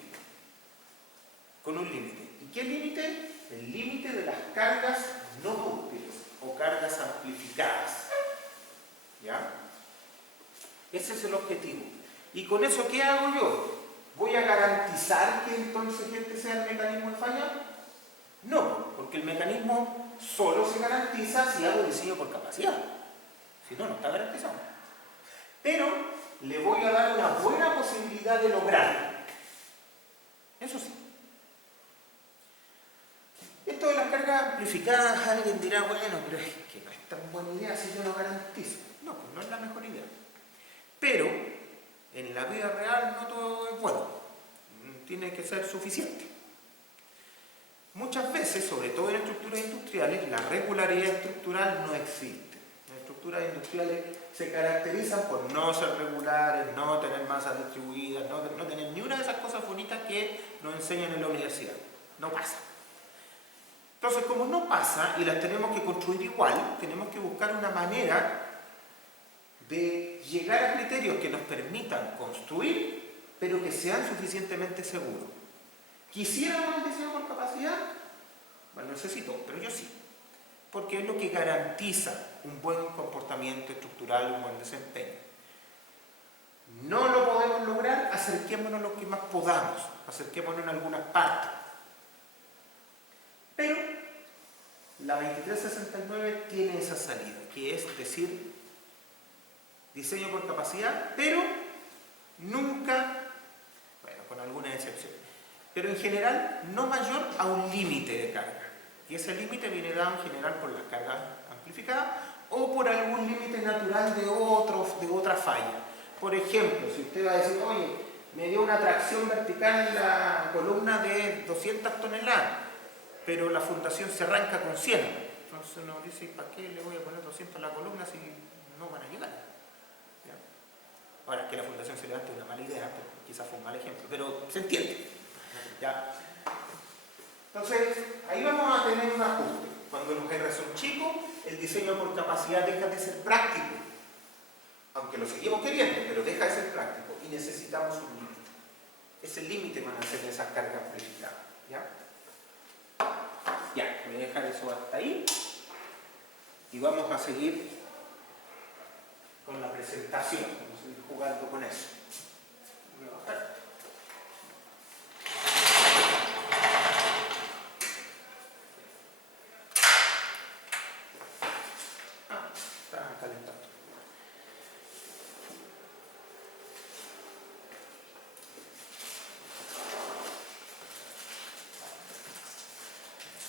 Con un límite. ¿Y qué límite? El límite de las cargas no útiles o cargas amplificadas. ¿Ya? Ese es el objetivo. ¿Y con eso qué hago yo? ¿Voy a garantizar que entonces este sea el mecanismo de falla? No, porque el mecanismo solo se garantiza si hago diseño por capacidad. Si no, no está garantizado. Pero le voy a dar una buena posibilidad de lograrlo. Eso sí. Esto de las cargas amplificadas, alguien dirá, bueno, pero es que no es tan buena idea si yo lo garantizo. No, pues no es la mejor idea. Pero en la vida real no todo es bueno. Tiene que ser suficiente. Muchas veces, sobre todo en estructuras industriales, la regularidad estructural no existe. Las estructuras industriales se caracterizan por no ser regulares, no tener masas distribuidas, no tener ni una de esas cosas bonitas que nos enseñan en la universidad. No pasa. Entonces, como no pasa y las tenemos que construir igual, tenemos que buscar una manera de llegar a criterios que nos permitan construir, pero que sean suficientemente seguros. ¿Quisiéramos el diseño por capacidad? Bueno, necesito, pero yo sí. Porque es lo que garantiza un buen comportamiento estructural, un buen desempeño. No lo podemos lograr, acerquémonos lo que más podamos, acerquémonos en algunas partes. Pero la 2369 tiene esa salida, que es decir, diseño por capacidad, pero nunca, bueno, con algunas excepciones, pero en general no mayor a un límite de carga. Y ese límite viene dado en general por las cargas amplificadas o por algún límite natural de otra falla. Por ejemplo, si usted va a decir, oye, me dio una tracción vertical en la columna de 200 toneladas, pero la fundación se arranca con 100. Entonces uno dice, ¿para qué le voy a poner 200 a la columna si no van a llegar? ¿Ya? Ahora, que la fundación se levante es una mala idea, pero quizás fue un mal ejemplo, pero se entiende. ¿Ya? Entonces, ahí vamos a tener un ajuste. Cuando los R son chicos, el diseño por capacidad deja de ser práctico. Aunque lo seguimos queriendo, pero deja de ser práctico y necesitamos un límite. Ese límite van a ser esas cargas amplificadas. ¿Ya? Ya, voy a dejar eso hasta ahí y vamos a seguir con la presentación. Vamos a seguir jugando con eso. Voy a bajar. Está calentando.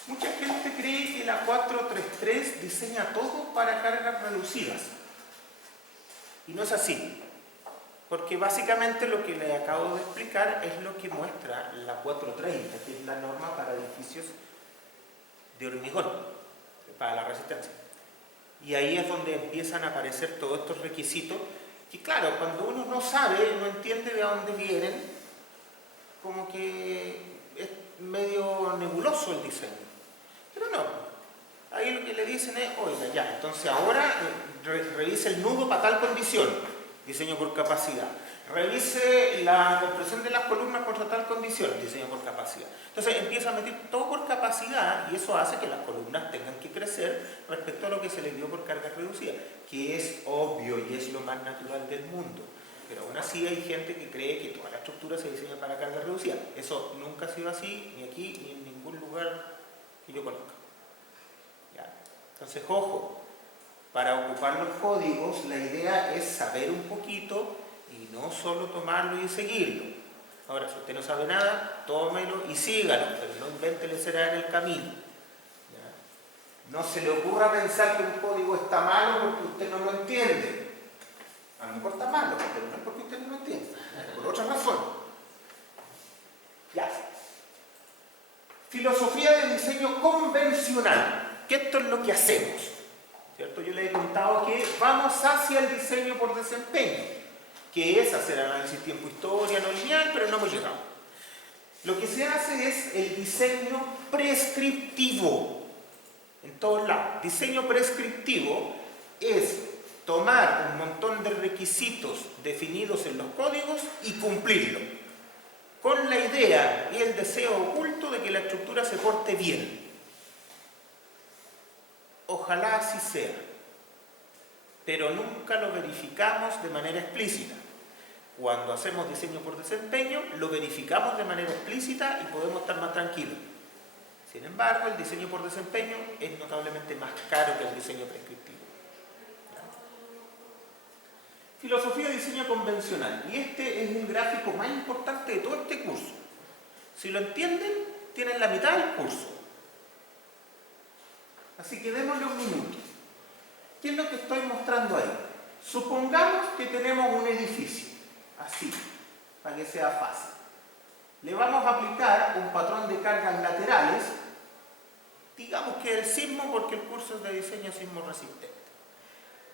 Mucha gente cree que la 433 diseña todo para cargas reducidas. Y no es así. Porque básicamente lo que les acabo de explicar es lo que muestra la 430, que es la norma para edificios de hormigón, para la resistencia. Y ahí es donde empiezan a aparecer todos estos requisitos que, claro, cuando uno no sabe, no entiende de dónde vienen, como que es medio nebuloso el diseño. Pero no, ahí lo que le dicen es, oiga, ya, entonces ahora revise el nudo para tal condición, diseño por capacidad. Revise la compresión de las columnas por tal condición, diseño por capacidad. Entonces empieza a meter todo por capacidad y eso hace que las columnas tengan que crecer respecto a lo que se les dio por cargas reducidas, que es obvio y es lo más natural del mundo. Pero aún así hay gente que cree que toda la estructura se diseña para cargas reducidas. Eso nunca ha sido así, ni aquí, ni en ningún lugar que yo conozca. ¿Ya? Entonces, ojo, para ocupar los códigos la idea es saber un poquito y no solo tomarlo y seguirlo. Ahora, si usted no sabe nada, tómelo y sígalo, pero no invente le será en el camino. ¿Ya? No se le ocurra pensar que un código está malo porque usted no lo entiende. A lo mejor está malo, pero no es porque usted no lo entiende, por otra razón. Ya. Filosofía de diseño convencional. que esto es lo que hacemos, ¿cierto? Yo les he contado que vamos hacia el diseño por desempeño, que es hacer análisis tiempo-historia no lineal, pero no hemos llegado. Lo que se hace es el diseño prescriptivo, en todos lados. Diseño prescriptivo es tomar un montón de requisitos definidos en los códigos y cumplirlos, con la idea y el deseo oculto de que la estructura se porte bien. Ojalá así sea, pero nunca lo verificamos de manera explícita. Cuando hacemos diseño por desempeño, lo verificamos de manera explícita y podemos estar más tranquilos. Sin embargo, el diseño por desempeño es notablemente más caro que el diseño prescriptivo. Filosofía de diseño convencional. Y este es el gráfico más importante de todo este curso. Si lo entienden, tienen la mitad del curso. Así que démosle un minuto. ¿Qué es lo que estoy mostrando ahí? Supongamos que tenemos un edificio, así, para que sea fácil. Le vamos a aplicar un patrón de cargas laterales, digamos que el sismo, porque el curso es de diseño sismo resistente.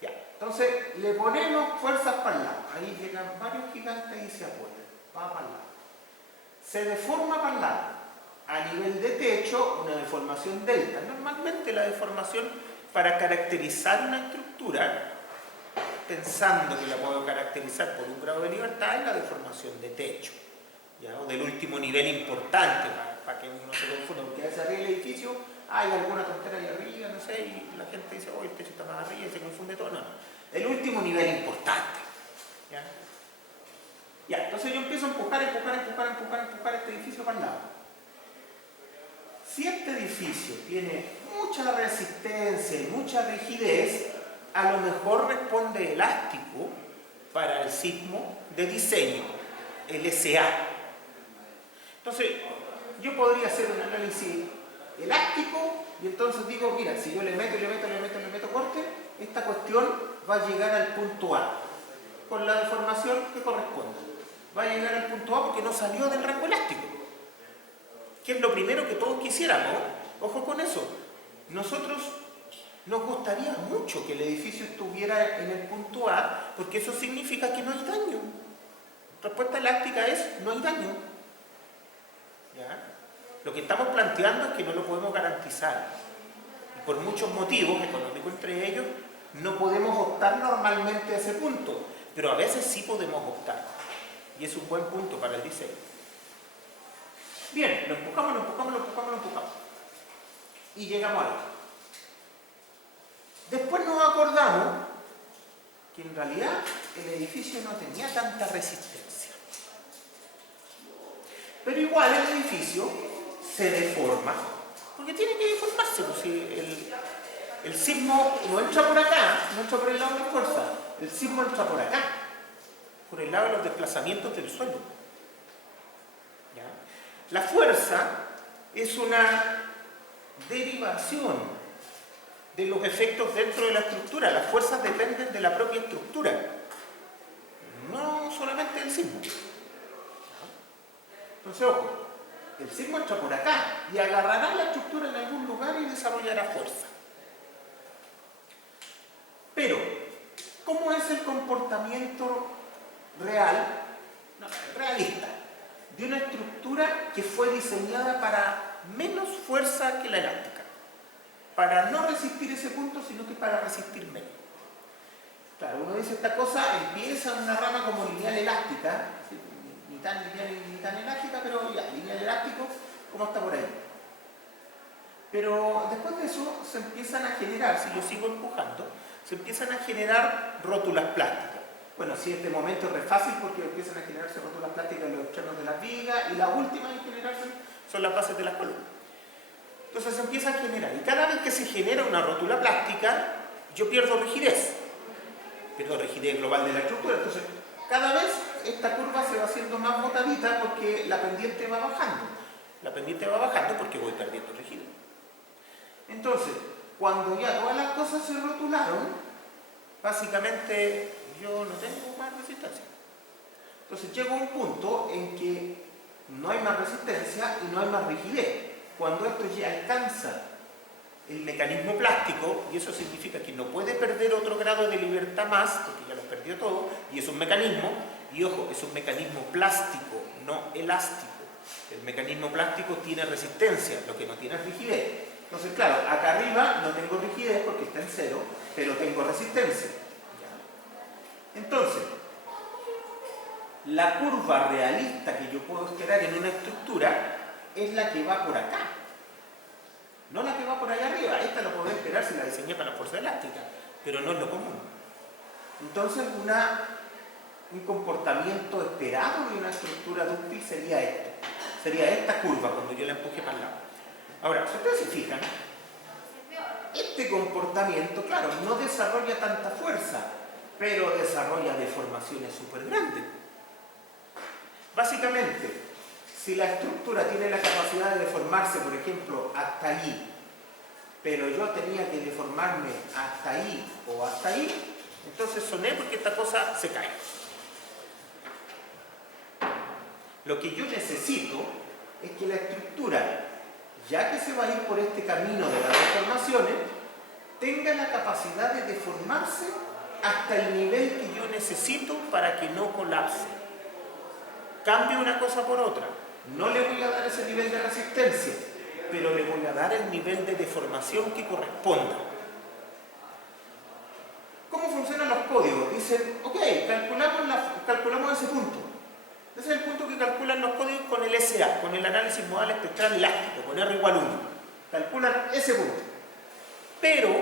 Ya, entonces le ponemos fuerzas para el lado. Ahí llegan varios gigantes y se apoyan. Va para el lado. Se deforma para el lado. A nivel de techo, una deformación delta. Normalmente la deformación, para caracterizar una estructura, pensando que la puedo caracterizar por un grado de libertad, es la deformación de techo, ¿ya? O del último nivel importante, para que uno no se confunda, porque a veces arriba del edificio hay alguna tontera ahí arriba, no sé, y la gente dice, oh, el techo está más arriba y se confunde todo. No, no. El último nivel importante, ¿ya? Ya, entonces yo empiezo a empujar este edificio para el lado. Si este edificio tiene mucha resistencia y mucha rigidez, a lo mejor responde elástico para el sismo de diseño, el SA. Entonces, yo podría hacer un análisis elástico y entonces digo, mira, si yo le meto corte, esta cuestión va a llegar al punto A, con la deformación que corresponde. Va a llegar al punto A porque no salió del rango elástico, que es lo primero que todos quisiéramos. Ojo con eso. Nosotros nos gustaría mucho que el edificio estuviera en el punto A, porque eso significa que no hay daño. Respuesta elástica es, no hay daño. ¿Ya? Lo que estamos planteando es que no lo podemos garantizar. Y por muchos motivos, económicos entre ellos, no podemos optar normalmente a ese punto, pero a veces sí podemos optar. Y es un buen punto para el diseño. Bien, lo empujamos. Y llegamos ahí. Después nos acordamos que en realidad el edificio no tenía tanta resistencia. Pero igual el edificio se deforma, porque tiene que deformarse. Pues si el sismo no entra por acá, no entra por el lado de la fuerza, el sismo entra por acá, por el lado de los desplazamientos del suelo. ¿Ya? La fuerza es una derivación de los efectos dentro de la estructura. Las fuerzas dependen de la propia estructura, no solamente del sismo. Entonces, ojo, el sismo entra por acá y agarrará la estructura en algún lugar y desarrollará fuerza. Pero, ¿cómo es el comportamiento real, realista, de una estructura que fue diseñada para menos fuerza que la elástica? Para no resistir ese punto, sino que para resistir menos. Claro, uno dice esta cosa, empieza en una rama como lineal elástica, ni tan lineal ni tan elástica, pero ya, lineal elástico, como está por ahí. Pero después de eso se empiezan a generar, si yo sigo empujando, se empiezan a generar rótulas plásticas. Bueno, sí, este momento es re fácil porque empiezan a generarse rótulas plásticas en los extremos de las vigas y las últimas en generarse son las bases de las columnas. Entonces se empieza a generar, y cada vez que se genera una rótula plástica, yo pierdo rigidez global de la estructura. Entonces, cada vez esta curva se va haciendo más botadita porque la pendiente va bajando. La pendiente va bajando porque voy perdiendo rigidez. Entonces, cuando ya todas las cosas se rotularon, básicamente yo no tengo más resistencia. Entonces llega un punto en que no hay más resistencia y no hay más rigidez. Cuando esto ya alcanza el mecanismo plástico, y eso significa que no puede perder otro grado de libertad más, porque ya lo perdió todo, y es un mecanismo, y ojo, es un mecanismo plástico, no elástico. El mecanismo plástico tiene resistencia, lo que no tiene es rigidez. Entonces, claro, acá arriba no tengo rigidez porque está en cero, pero tengo resistencia. ¿Ya? Entonces, la curva realista que yo puedo esperar en una estructura es la que va por acá, no la que va por allá arriba. Esta lo puedo esperar si la diseñé para la fuerza elástica, pero no es lo común. Entonces, un comportamiento esperado de una estructura dúctil sería esto. Sería esta curva cuando yo la empuje para el lado. Ahora, si ustedes se fijan, este comportamiento, claro, no desarrolla tanta fuerza, pero desarrolla deformaciones súper grandes. Básicamente, si la estructura tiene la capacidad de deformarse, por ejemplo, hasta allí, pero yo tenía que deformarme hasta ahí o hasta ahí, entonces soné porque esta cosa se cae. Lo que yo necesito es que la estructura, ya que se va a ir por este camino de las deformaciones, tenga la capacidad de deformarse hasta el nivel que yo necesito para que no colapse. Cambio una cosa por otra. No le voy a dar ese nivel de resistencia, pero le voy a dar el nivel de deformación que corresponda. ¿Cómo funcionan los códigos? Dicen, ok, calculamos ese punto. Ese es el punto que calculan los códigos con el SA, con el análisis modal espectral elástico, con R igual 1. Calculan ese punto. Pero,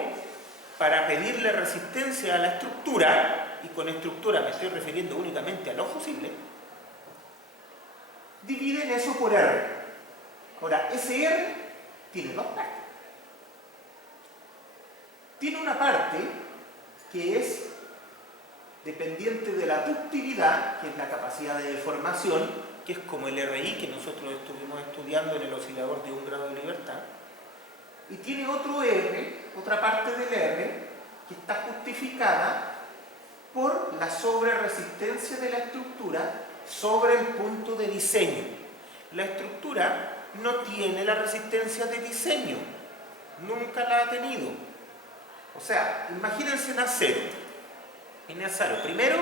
para pedirle resistencia a la estructura, y con estructura me estoy refiriendo únicamente a los fusibles, dividen eso por R. Ahora, ese R tiene dos partes. Tiene una parte que es dependiente de la ductilidad, que es la capacidad de deformación, que es como el RI que nosotros estuvimos estudiando en el oscilador de 1 grado de libertad. Y tiene otro R, otra parte del R, que está justificada por la sobreresistencia de la estructura sobre el punto de diseño. La estructura no tiene la resistencia de diseño, nunca la ha tenido. O sea, imagínense en acero. En acero, primero,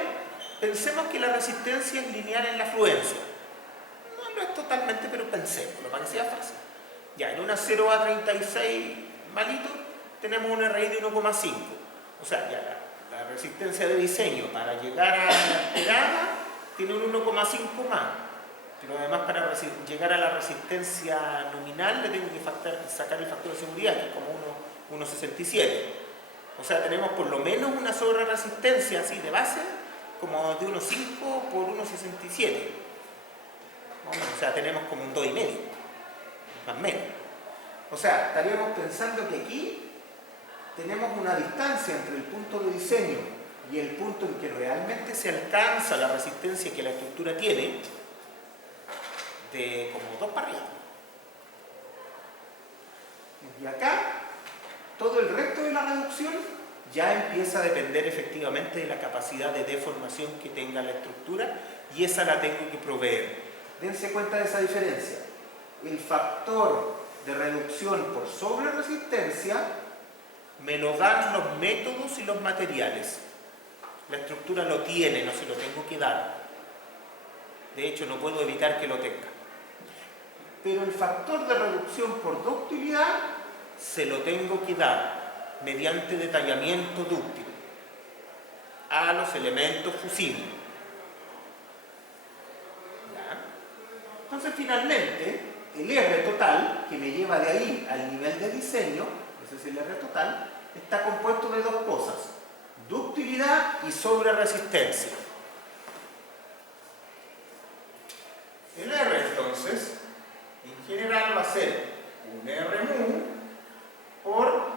pensemos que la resistencia es lineal en la fluencia. No es totalmente, pero pensémoslo para que sea fácil. Ya, en un acero A36 malito tenemos un RI de 1,5. O sea, ya la resistencia de diseño para llegar a la esperada tiene un 1,5 más. Pero además para llegar a la resistencia nominal le tengo que sacar el factor de seguridad, que es como 1,67. O sea, tenemos por lo menos una sobreresistencia así de base, como de 1,5 por 1,67. O sea, tenemos como un 2,5, más o menos. O sea, estaríamos pensando que aquí tenemos una distancia entre el punto de diseño y el punto en que realmente se alcanza la resistencia que la estructura tiene, de como 2 para arriba. Y acá, todo el resto de la reducción ya empieza a depender efectivamente de la capacidad de deformación que tenga la estructura, y esa la tengo que proveer. Dense cuenta de esa diferencia. El factor de reducción por sobreresistencia me lo dan los métodos y los materiales. La estructura lo tiene, no se lo tengo que dar. De hecho, no puedo evitar que lo tenga. Pero el factor de reducción por ductilidad se lo tengo que dar mediante detallamiento dúctil a los elementos fusibles. ¿Ya? Entonces, finalmente, el R total, que me lleva de ahí al nivel de diseño, ese es el R total, está compuesto de dos cosas: ductilidad y sobreresistencia. El R, entonces, en general va a ser un R mu por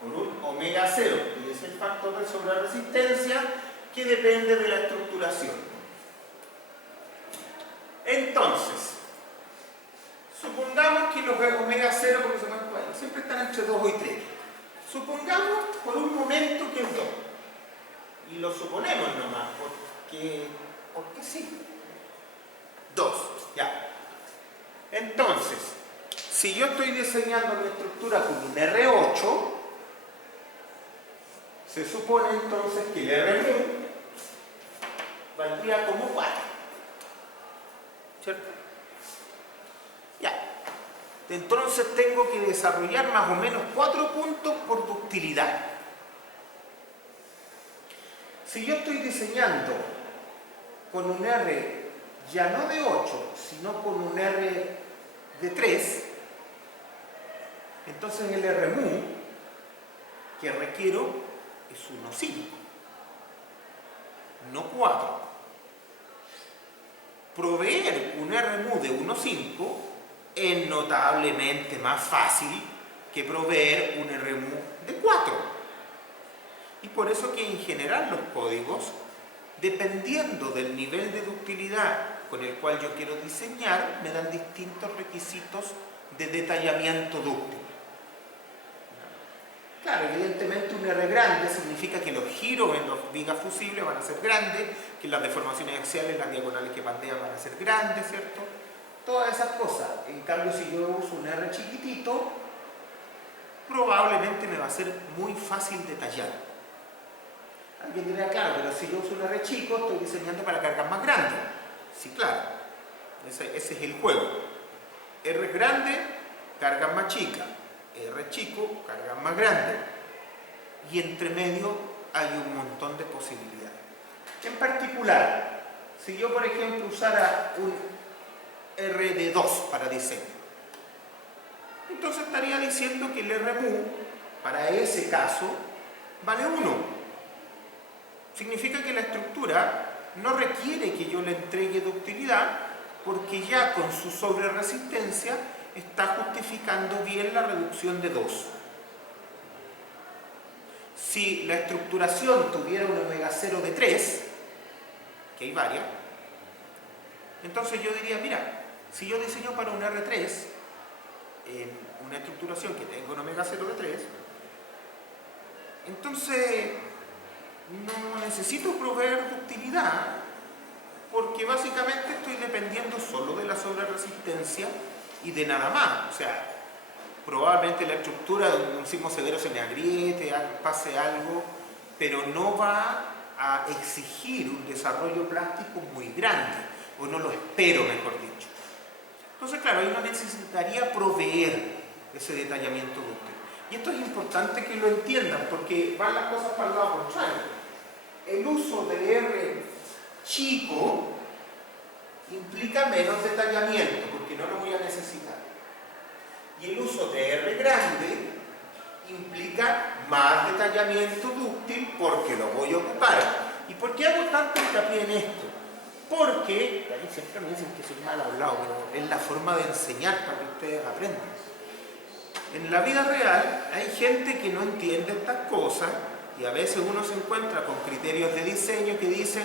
un omega 0, que es el factor de sobreresistencia que depende de la estructuración. Entonces, supongamos que los omega 0, porque siempre están entre 2 y 3. Supongamos por un momento que es 2. Y lo suponemos nomás, porque sí. 2, ya. Entonces, si yo estoy diseñando mi estructura con un R8, se supone entonces que el RMU valdría como 4. ¿Cierto? Ya. Entonces tengo que desarrollar más o menos 4 puntos por ductilidad. Si yo estoy diseñando con un R ya no de 8, sino con un R de 3, entonces el RMU que requiero es 1,5, no 4. Proveer un RMU de 1,5 es notablemente más fácil que proveer un RMU de 4. Y por eso que en general los códigos, dependiendo del nivel de ductilidad con el cual yo quiero diseñar, me dan distintos requisitos de detallamiento dúctil. Claro, evidentemente un R grande significa que los giros en los vigas fusibles van a ser grandes, que las deformaciones axiales, las diagonales que pandean van a ser grandes, ¿cierto? Todas esas cosas. En cambio, si yo uso un R chiquitito, probablemente me va a ser muy fácil detallar. Alguien dirá, claro, pero si yo uso un R chico, estoy diseñando para cargas más grandes. Sí, claro. Ese es el juego. R grande, cargas más chicas. R chico, cargas más grandes. Y entre medio hay un montón de posibilidades. En particular, si yo, por ejemplo, usara un R de 2 para diseño, entonces estaría diciendo que el RMU, para ese caso, vale 1. Significa que la estructura no requiere que yo le entregue ductilidad, porque ya con su sobreresistencia está justificando bien la reducción de 2. Si la estructuración tuviera un omega 0 de 3, que hay varias, entonces yo diría, mira, si yo diseño para un R3, una estructuración que tenga un omega 0 de 3, entonces no necesito proveer ductilidad, porque básicamente estoy dependiendo solo de la sobreresistencia y de nada más. O sea, probablemente la estructura de un sismo severo se me agriete, pase algo, pero no va a exigir un desarrollo plástico muy grande, o no lo espero, mejor dicho. Entonces, claro, ahí no necesitaría proveer ese detallamiento dúctil. Y esto es importante que lo entiendan, porque van las cosas para el lado contrario. El uso de R chico implica menos detallamiento, porque no lo voy a necesitar. Y el uso de R grande implica más detallamiento dúctil, porque lo voy a ocupar. ¿Y por qué hago tanto hincapié en esto? Porque, ahí siempre me dicen que soy mal hablado, pero es la forma de enseñar para que ustedes aprendan. En la vida real hay gente que no entiende estas cosas, y a veces uno se encuentra con criterios de diseño que dicen,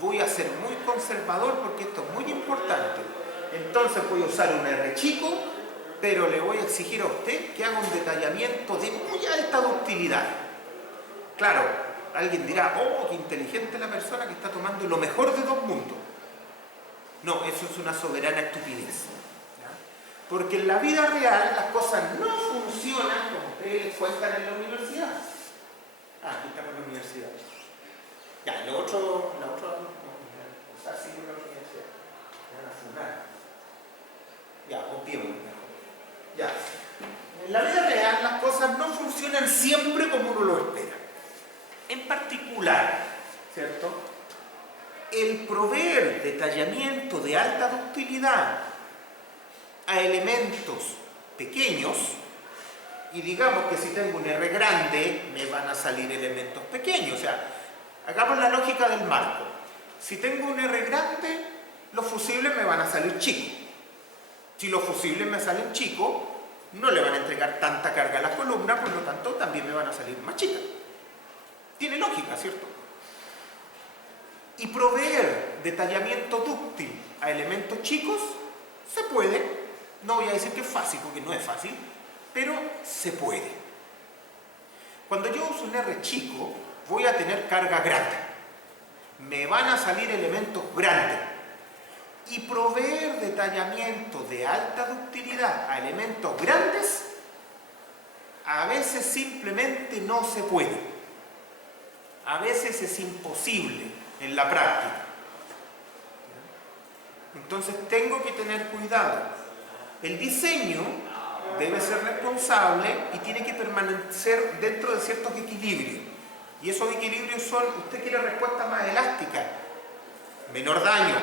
voy a ser muy conservador porque esto es muy importante. Entonces voy a usar un R chico, pero le voy a exigir a usted que haga un detallamiento de muy alta ductilidad. Claro, alguien dirá, oh, qué inteligente la persona que está tomando lo mejor de dos mundos. No, eso es una soberana estupidez. ¿Ya? Porque en la vida real las cosas no funcionan como ustedes les cuentan en la universidad. Ah, aquí estamos en la universidad. Ya, la otra no, así en la universidad. Me van a fumar. Ya, copiemos mejor. Ya. En la vida real las cosas no funcionan siempre como uno lo espera. En particular, ¿cierto? El proveer detallamiento de alta ductilidad a elementos pequeños, y digamos que si tengo un R grande, me van a salir elementos pequeños. O sea, hagamos la lógica del marco. Si tengo un R grande, los fusibles me van a salir chicos. Si los fusibles me salen chicos, no le van a entregar tanta carga a la columna, por lo tanto también me van a salir más chicas. Tiene lógica, ¿cierto? Y proveer detallamiento dúctil a elementos chicos, se puede. No voy a decir que es fácil, porque no es fácil, pero se puede. Cuando yo uso un R chico, voy a tener carga grande. Me van a salir elementos grandes. y proveer detallamiento de alta ductilidad a elementos grandes a veces simplemente no se puede. A veces es imposible en la práctica. Entonces tengo que tener cuidado. El diseño debe ser responsable y tiene que permanecer dentro de ciertos equilibrios. Y esos equilibrios son, usted quiere respuesta más elástica, menor daño,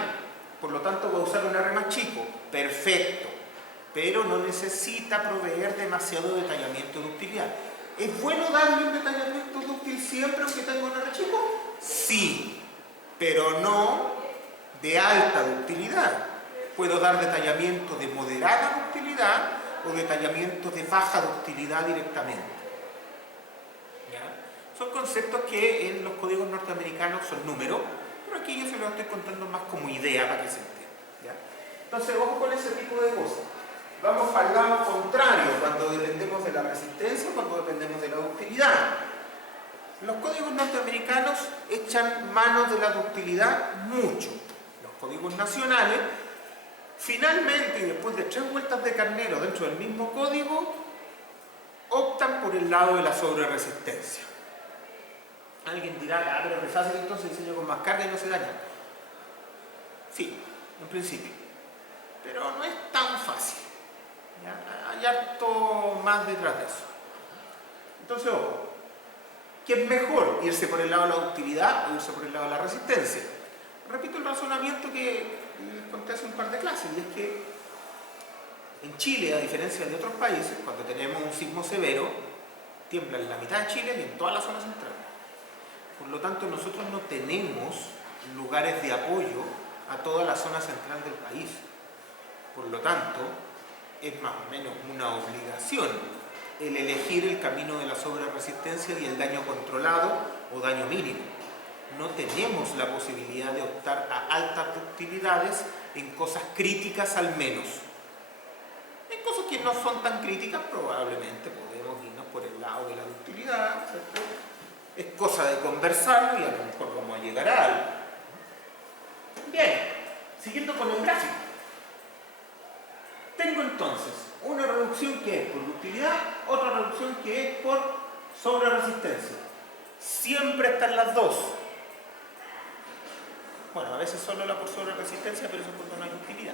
por lo tanto va a usar un R más chico, perfecto, pero no necesita proveer demasiado detallamiento de ductilidad. ¿Es bueno darle un detallamiento dúctil siempre aunque tenga un R chico? Sí, pero no de alta ductilidad. Puedo dar detallamiento de moderada ductilidad o detallamiento de baja ductilidad directamente. ¿Ya? Son conceptos que en los códigos norteamericanos son números, pero aquí yo se los estoy contando más como idea para que se entienda. ¿Ya? Entonces, ojo con ese tipo de cosas. Vamos al lado contrario cuando dependemos de la resistencia, cuando dependemos de la ductilidad. Los códigos norteamericanos echan mano de la ductilidad mucho. Los códigos nacionales, finalmente, y después de 3 vueltas de carnero dentro del mismo código, optan por el lado de la sobreresistencia. Alguien dirá, pero es fácil entonces diseño con más carga y no se daña. Sí, en principio. Pero no es tan fácil. ¿Ya? Hay harto más detrás de eso. Entonces, ojo. ¿Qué es mejor? ¿Irse por el lado de la ductilidad o irse por el lado de la resistencia? Repito el razonamiento que les conté hace un par de clases, y es que en Chile, a diferencia de otros países, cuando tenemos un sismo severo, tiembla en la mitad de Chile y en toda la zona central. Por lo tanto, nosotros no tenemos lugares de apoyo a toda la zona central del país. Por lo tanto, es más o menos una obligación el elegir el camino de la sobreresistencia y el daño controlado o daño mínimo. No tenemos la posibilidad de optar a altas ductilidades en cosas críticas al menos. En cosas que no son tan críticas probablemente podemos irnos por el lado de la ductilidad, ¿cierto? Es cosa de conversarlo y a lo mejor vamos a llegar a algo. Bien, siguiendo con el gráfico. Tengo entonces una reducción que es por ductilidad, otra reducción que es por sobreresistencia. Siempre están las dos. Bueno, a veces solo la por sobreresistencia, pero eso es cuando no hay ductilidad.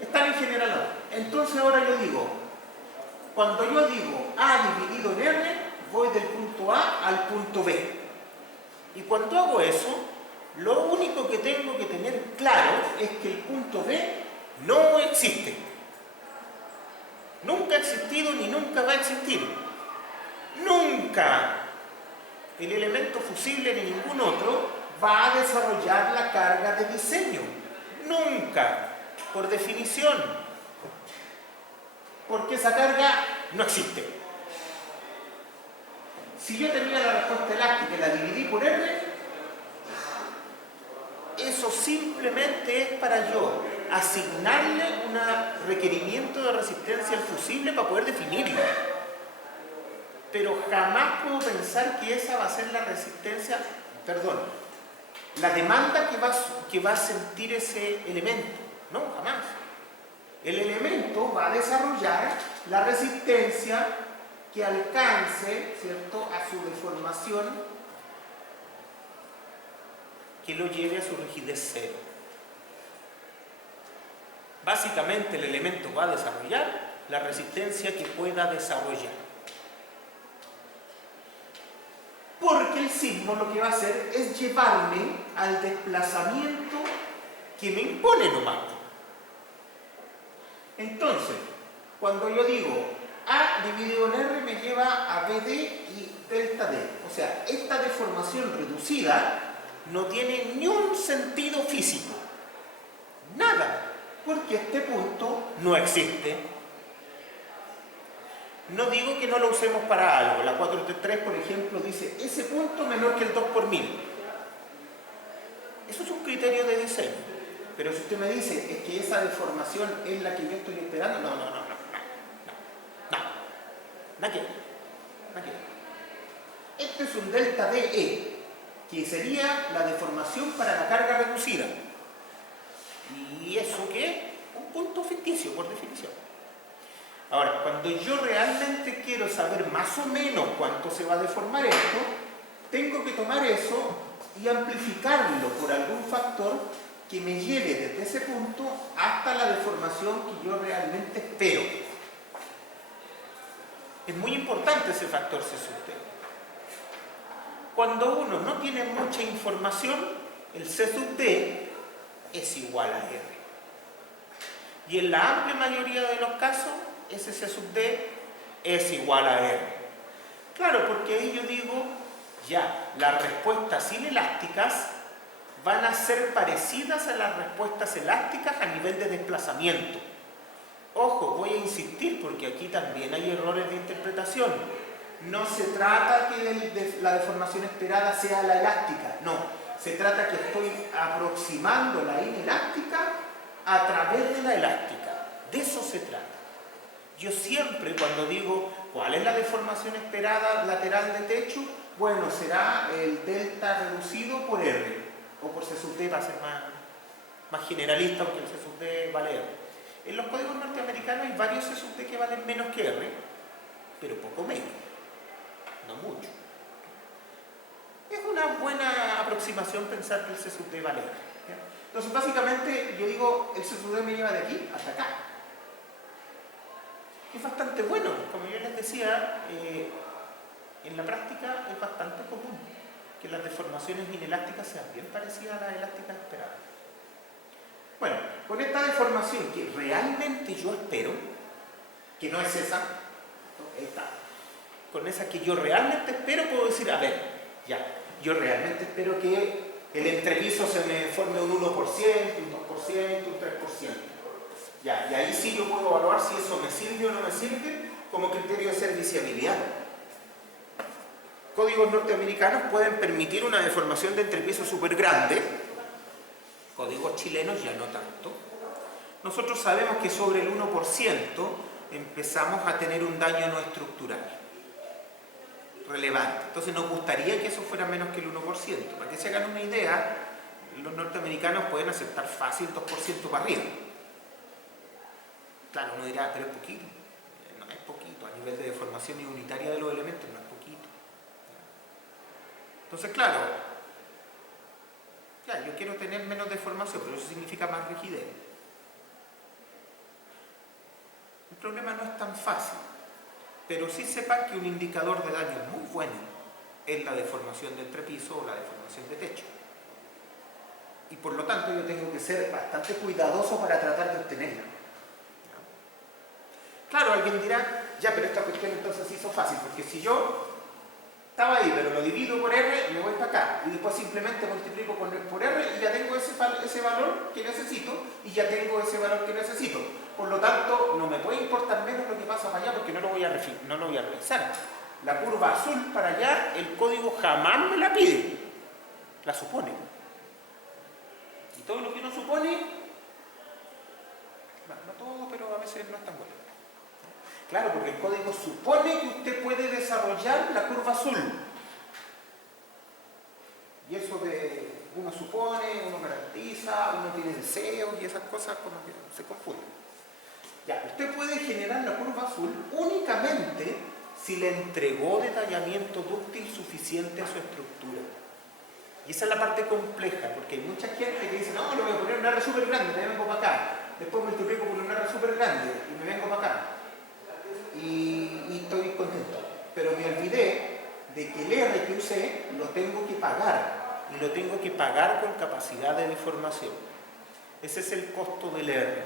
Están en general las dos. Entonces ahora yo digo, cuando yo digo A dividido en R, voy del punto A al punto B. Y cuando hago eso, lo único que tengo que tener claro es que el punto B no existe. Nunca ha existido ni nunca va a existir. Nunca el elemento fusible ni ningún otro va a desarrollar la carga de diseño. Nunca, por definición. Porque esa carga no existe. Si yo tenía la respuesta elástica y la dividí por R, eso simplemente es para yo asignarle un requerimiento de resistencia al fusible para poder definirlo. Pero jamás puedo pensar que esa va a ser la resistencia, perdón, la demanda que va a sentir ese elemento. No, jamás. El elemento va a desarrollar la resistencia que alcance, ¿cierto?, a su deformación, que lo lleve a su rigidez cero. Básicamente el elemento va a desarrollar la resistencia que pueda desarrollar. Porque el sismo lo que va a hacer es llevarme al desplazamiento que me impone nomás. Entonces, cuando yo digo A dividido en R me lleva a BD y delta D. O sea, esta deformación reducida no tiene ni un sentido físico. Nada. Porque este punto no existe. No digo que no lo usemos para algo. La 433, por ejemplo, dice ese punto menor que el 2 por 1000. Eso es un criterio de diseño. Pero si usted me dice es que esa deformación es la que yo estoy esperando, no. Nada que ver. Este es un delta DE, que sería la deformación para la carga reducida. ¿Y eso qué es? Un punto ficticio, por definición. Ahora, cuando yo realmente quiero saber más o menos cuánto se va a deformar esto, tengo que tomar eso y amplificarlo por algún factor que me lleve desde ese punto hasta la deformación que yo realmente espero. Es muy importante ese factor C sub D. Cuando uno no tiene mucha información, el C sub D es igual a R. Y en la amplia mayoría de los casos, ese C sub D es igual a R. Claro, porque ahí yo digo, ya, las respuestas inelásticas van a ser parecidas a las respuestas elásticas a nivel de desplazamiento. Ojo, voy a insistir porque aquí también hay errores de interpretación. No se trata que la deformación esperada sea la elástica, no. Se trata que estoy aproximando la inelástica a través de la elástica. De eso se trata. Yo siempre cuando digo cuál es la deformación esperada lateral de techo, bueno, será el delta reducido por R, o por C sub D va a ser más generalista, porque el C sub D vale R. En los códigos norteamericanos hay varios C sub D que valen menos que R, pero poco menos, no mucho. Es una buena aproximación pensar que el C sub D vale R. ¿Ya? Entonces, básicamente, yo digo, el C sub D me lleva de aquí hasta acá. Es bastante bueno, como yo les decía, en la práctica es bastante común que las deformaciones inelásticas sean bien parecidas a las elásticas esperadas. Bueno, con esta deformación que realmente yo espero, que no es esa, esta, con esa que yo realmente espero puedo decir, a ver, ya, yo realmente espero que el entrepiso se me forme un 1%, un 2%, un 3%. Ya, y ahí sí yo puedo evaluar si eso me sirve o no me sirve como criterio de serviciabilidad. Códigos norteamericanos pueden permitir una deformación de entrepiso súper grande, códigos chilenos ya no tanto. Nosotros sabemos que sobre el 1% empezamos a tener un daño no estructural relevante. Entonces nos gustaría que eso fuera menos que el 1%. Para que se hagan una idea, los norteamericanos pueden aceptar fácil 2% para arriba. Claro, uno dirá, pero es poquito. No es poquito, a nivel de deformación unitaria de los elementos no es poquito. Entonces, claro, ya, yo quiero tener menos deformación, pero eso significa más rigidez. El problema no es tan fácil, pero sí sepan que un indicador de daño muy bueno es la deformación del entrepiso o la deformación de techo. Y por lo tanto yo tengo que ser bastante cuidadoso para tratar de obtenerla. Claro, alguien dirá, ya, pero esta cuestión entonces se hizo fácil, porque si yo estaba ahí, pero lo divido por R, me voy para acá, y después simplemente multiplico por R y ya tengo ese valor que necesito, y ya tengo ese valor que necesito. Por lo tanto, no me puede importar menos lo que pasa para allá, porque no lo voy a revisar. La curva azul para allá, el código jamás me la pide, la supone. Y todo lo que uno supone, no todo, pero a veces no es tan bueno. Claro, porque el código supone que usted puede desarrollar la curva azul. Y eso de uno supone, uno garantiza, uno tiene deseos y esas cosas como que se confunden. Ya, usted puede generar la curva azul únicamente si le entregó detallamiento dúctil suficiente a su estructura. Y esa es la parte compleja, porque hay mucha gente que dice, no, le voy a poner un R súper grande, me vengo para acá. Después multiplico por un R súper grande y me vengo para acá. Y estoy contento, pero me olvidé de que el R que usé lo tengo que pagar, y lo tengo que pagar con capacidad de deformación. Ese es el costo del R.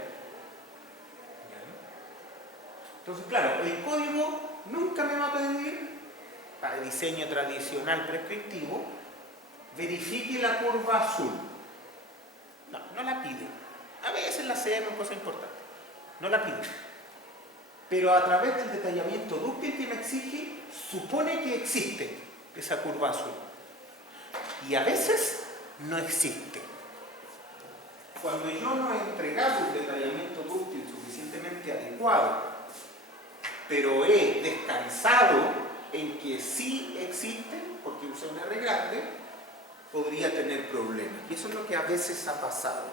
Entonces, claro, el código nunca me va a pedir, para el diseño tradicional prescriptivo, verifique la curva azul. No la pide. A veces la hacemos, cosa importante. No la pide. Pero a través del detallamiento dúctil que me exige, supone que existe esa curva azul. Y a veces no existe. Cuando yo no he entregado un detallamiento dúctil suficientemente adecuado, pero he descansado en que sí existe, porque usé un R grande, podría tener problemas. Y eso es lo que a veces ha pasado.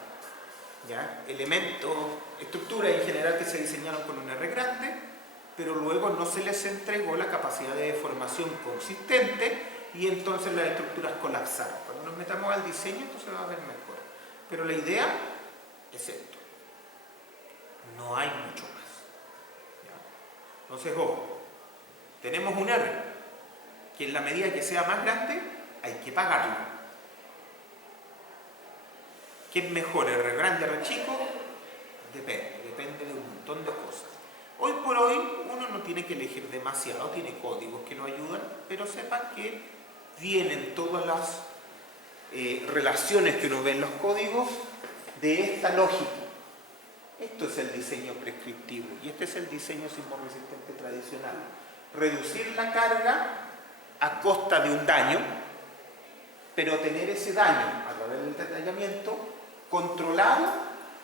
¿ya? Elementos, estructuras en general que se diseñaron con un R grande, pero luego no se les entregó la capacidad de deformación consistente y entonces las estructuras colapsaron. Cuando nos metamos al diseño esto se va a ver mejor. Pero la idea es esto. No hay mucho más. ¿Ya? Entonces, ojo, tenemos un R que en la medida que sea más grande hay que pagarlo. ¿Qué es mejor, R grande, R chico? Depende de un montón de cosas. Hoy por hoy uno no tiene que elegir demasiado, tiene códigos que lo ayudan, pero sepan que vienen todas las relaciones que uno ve en los códigos de esta lógica. Esto es el diseño prescriptivo y este es el diseño sismorresistente tradicional. Reducir la carga a costa de un daño, pero tener ese daño a través del detallamiento controlado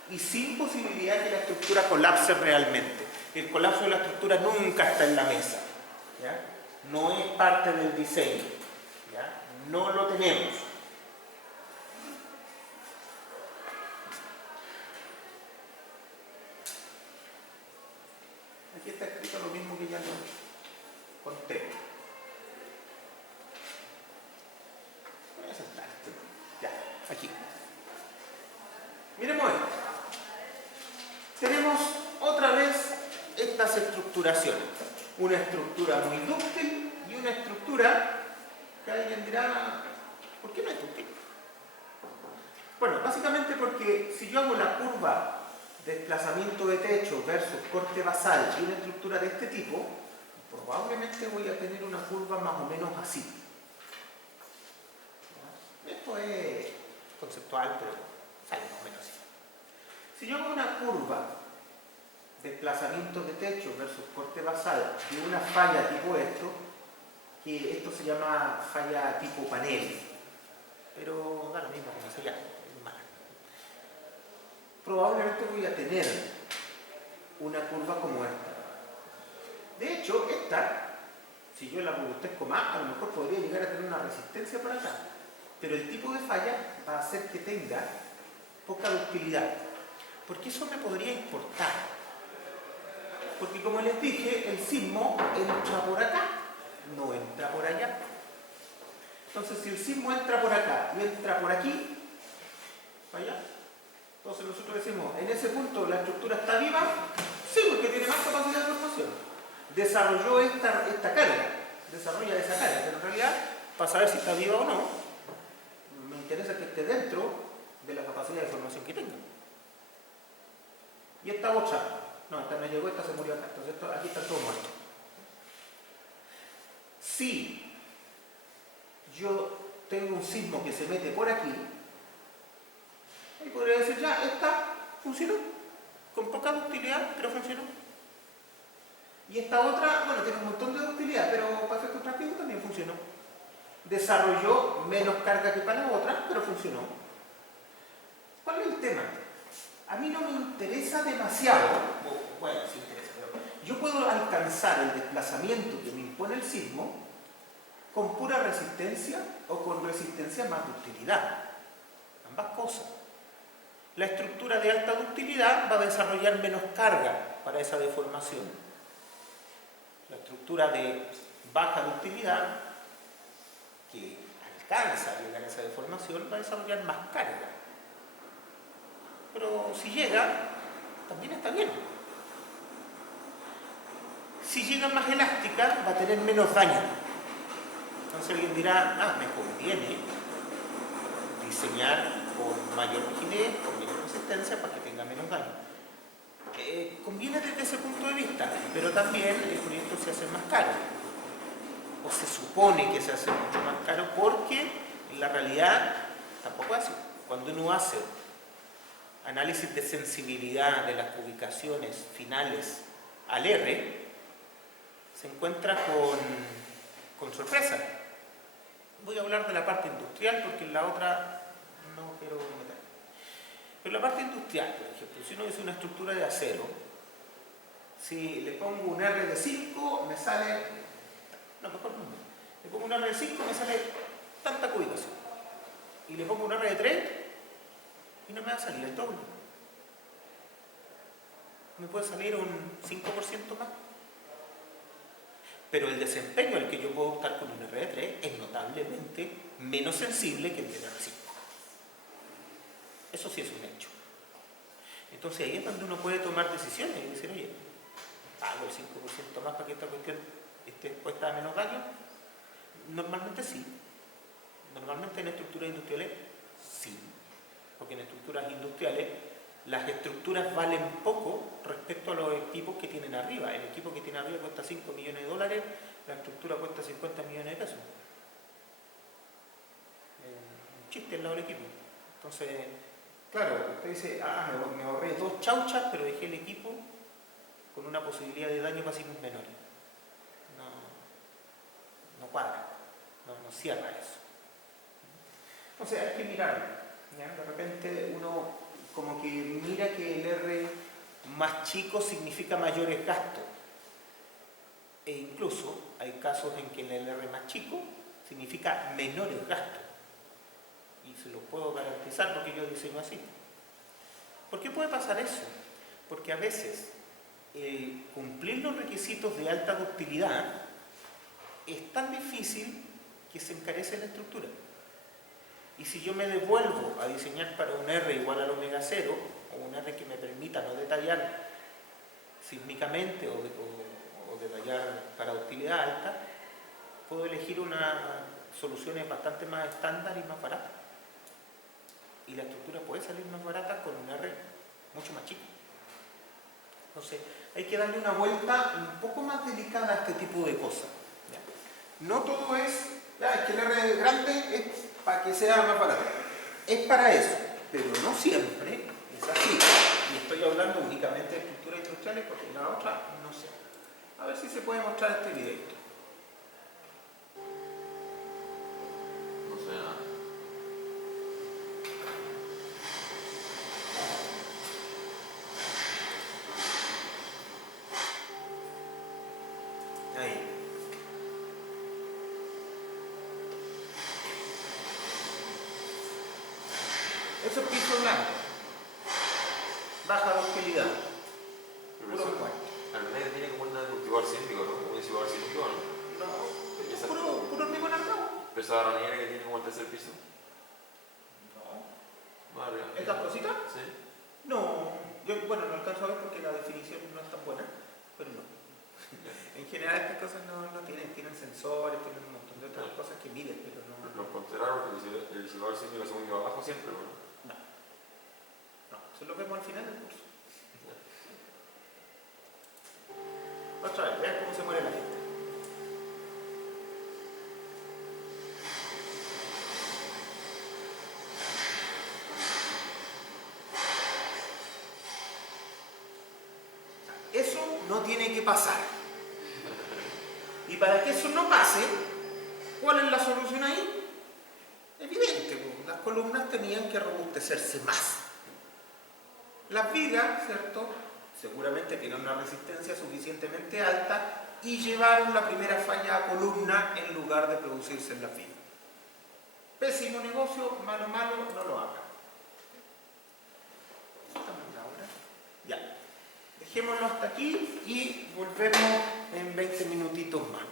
y sin posibilidad de que la estructura colapse realmente. El colapso de la estructura nunca está en la mesa, ¿ya? No es parte del diseño, ¿ya? No lo tenemos. Aquí está escrito lo mismo que ya lo conté. Voy a saltar esto. Ya, aquí. Miremos esto. Tenemos otra vez estas estructuraciones. Una estructura muy dúctil y una estructura que alguien dirá, ¿por qué no es dúctil? Bueno, básicamente porque si yo hago la curva de desplazamiento de techo versus corte basal y una estructura de este tipo, probablemente voy a tener una curva más o menos así. Esto es conceptual, pero sale más o menos así. Si yo hago una curva de desplazamiento de techo versus corte basal de una falla tipo esto, que esto se llama falla tipo panel, pero da lo mismo como se llama, es mala. Probablemente voy a tener una curva como esta. De hecho, esta, si yo la robustezco más, a lo mejor podría llegar a tener una resistencia por acá, pero el tipo de falla va a hacer que tenga poca ductilidad, porque eso me podría importar, porque como les dije, el sismo entra por acá, no entra por allá. Entonces, si el sismo entra por acá y entra por aquí, ¿vaya? Entonces nosotros decimos, en ese punto la estructura está viva, sí, porque tiene más capacidad de formación. Desarrolló esta carga, desarrolla esa carga, pero en realidad, para saber si está viva o no, me interesa que esté dentro de la capacidad de formación que tenga. Y esta otra, no, esta no llegó, esta se murió acá, entonces aquí está todo muerto. Si yo tengo un sismo que se mete por aquí, y podría decir, ya, esta funcionó, con poca ductilidad, pero funcionó. Y esta otra, bueno, tiene un montón de ductilidad, pero para efectos prácticos también funcionó. Desarrolló menos carga que para la otra, pero funcionó. ¿Cuál es el tema? A mí no me interesa demasiado, bueno, sí interesa, pero yo puedo alcanzar el desplazamiento que me impone el sismo con pura resistencia o con resistencia más ductilidad. Ambas cosas. La estructura de alta ductilidad va a desarrollar menos carga para esa deformación. La estructura de baja ductilidad, que alcanza a llegar a esa deformación, va a desarrollar más carga. Pero si llega, también está bien. Si llega más elástica, va a tener menos daño. Entonces alguien dirá, me conviene diseñar con mayor rigidez, con mayor resistencia para que tenga menos daño. Conviene desde ese punto de vista, pero también el proyecto se hace más caro. O se supone que se hace mucho más caro porque en la realidad tampoco es así. Cuando uno hace análisis de sensibilidad de las ubicaciones finales al R, se encuentra con sorpresa. Voy a hablar de la parte industrial porque en la otra no quiero meter. Pero la parte industrial, por ejemplo, si uno dice una estructura de acero, si le pongo un R de 5, me sale, no, mejor no, le pongo un R de 5, me sale tanta ubicación. Y le pongo un R de 3 y no me va a salir el doble. me puede salir un 5% más. Pero el desempeño al que yo puedo optar con un RD3 es notablemente menos sensible que el del R5. Eso sí es un hecho. Entonces ahí es donde uno puede tomar decisiones y decir, oye, ¿pago el 5% más para que esta cuestión esté expuesta a menos daño? Normalmente sí. Normalmente en estructuras industriales sí. Porque en estructuras industriales las estructuras valen poco respecto a los equipos que tienen arriba. El equipo que tiene arriba cuesta 5 millones de dólares, la estructura cuesta 50 millones de pesos. Un chiste al lado del equipo. Entonces, claro, usted dice, me ahorré 2 chauchas, pero dejé el equipo con una posibilidad de daño pasivos menores. No cuadra, no cierra eso. Entonces hay que mirarlo. ¿Ya? De repente uno como que mira que el R más chico significa mayores gastos. E incluso hay casos en que el R más chico significa menores gastos. Y se los puedo garantizar porque yo diseño así. ¿Por qué puede pasar eso? Porque a veces cumplir los requisitos de alta ductilidad es tan difícil que se encarece la estructura. Y si yo me devuelvo a diseñar para un R igual al omega 0, o un R que me permita no detallar sísmicamente o detallar para ductilidad alta, puedo elegir unas soluciones bastante más estándar y más baratas. Y la estructura puede salir más barata con un R mucho más chico. Entonces, hay que darle una vuelta un poco más delicada a este tipo de cosas. ¿Ya? No todo es que el R grande es para que sea más barato. Es para eso, pero no siempre es así. Y estoy hablando únicamente de estructuras industriales porque la otra no sé. A ver si se puede mostrar este videito. No sé nada. Ahí. Eso es piso blanco. Baja ductilidad. Puro cuarto. Al medio tiene como un amortiguador sísmico, ¿no? Como un disipador sísmico, ¿no? No, puro hormigón armado. Pero esa baronera que tiene como el tercer piso. No. Más arriba. ¿Estas cositas? Sí. No. Yo, bueno, no alcanzo a ver porque la definición no es tan buena, pero no. En general estas cosas no tienen sensores, tienen un montón de otras cosas que miden, pero no. Los consideraron que el disipador sísmico según iba abajo siempre, ¿no? No, eso lo vemos al final del curso. Otra vez, vean cómo se muere la gente. Eso no tiene que pasar. Y para que eso no pase, ¿cuál es la solución ahí? Evidente, pues, las columnas tenían que robustecerse más. Las vigas, ¿cierto? Seguramente tienen una resistencia suficientemente alta y llevaron la primera falla a columna en lugar de producirse en las vigas. Pésimo negocio, malo, no lo hagan. Ya. Dejémoslo hasta aquí y volvemos en 20 minutitos más.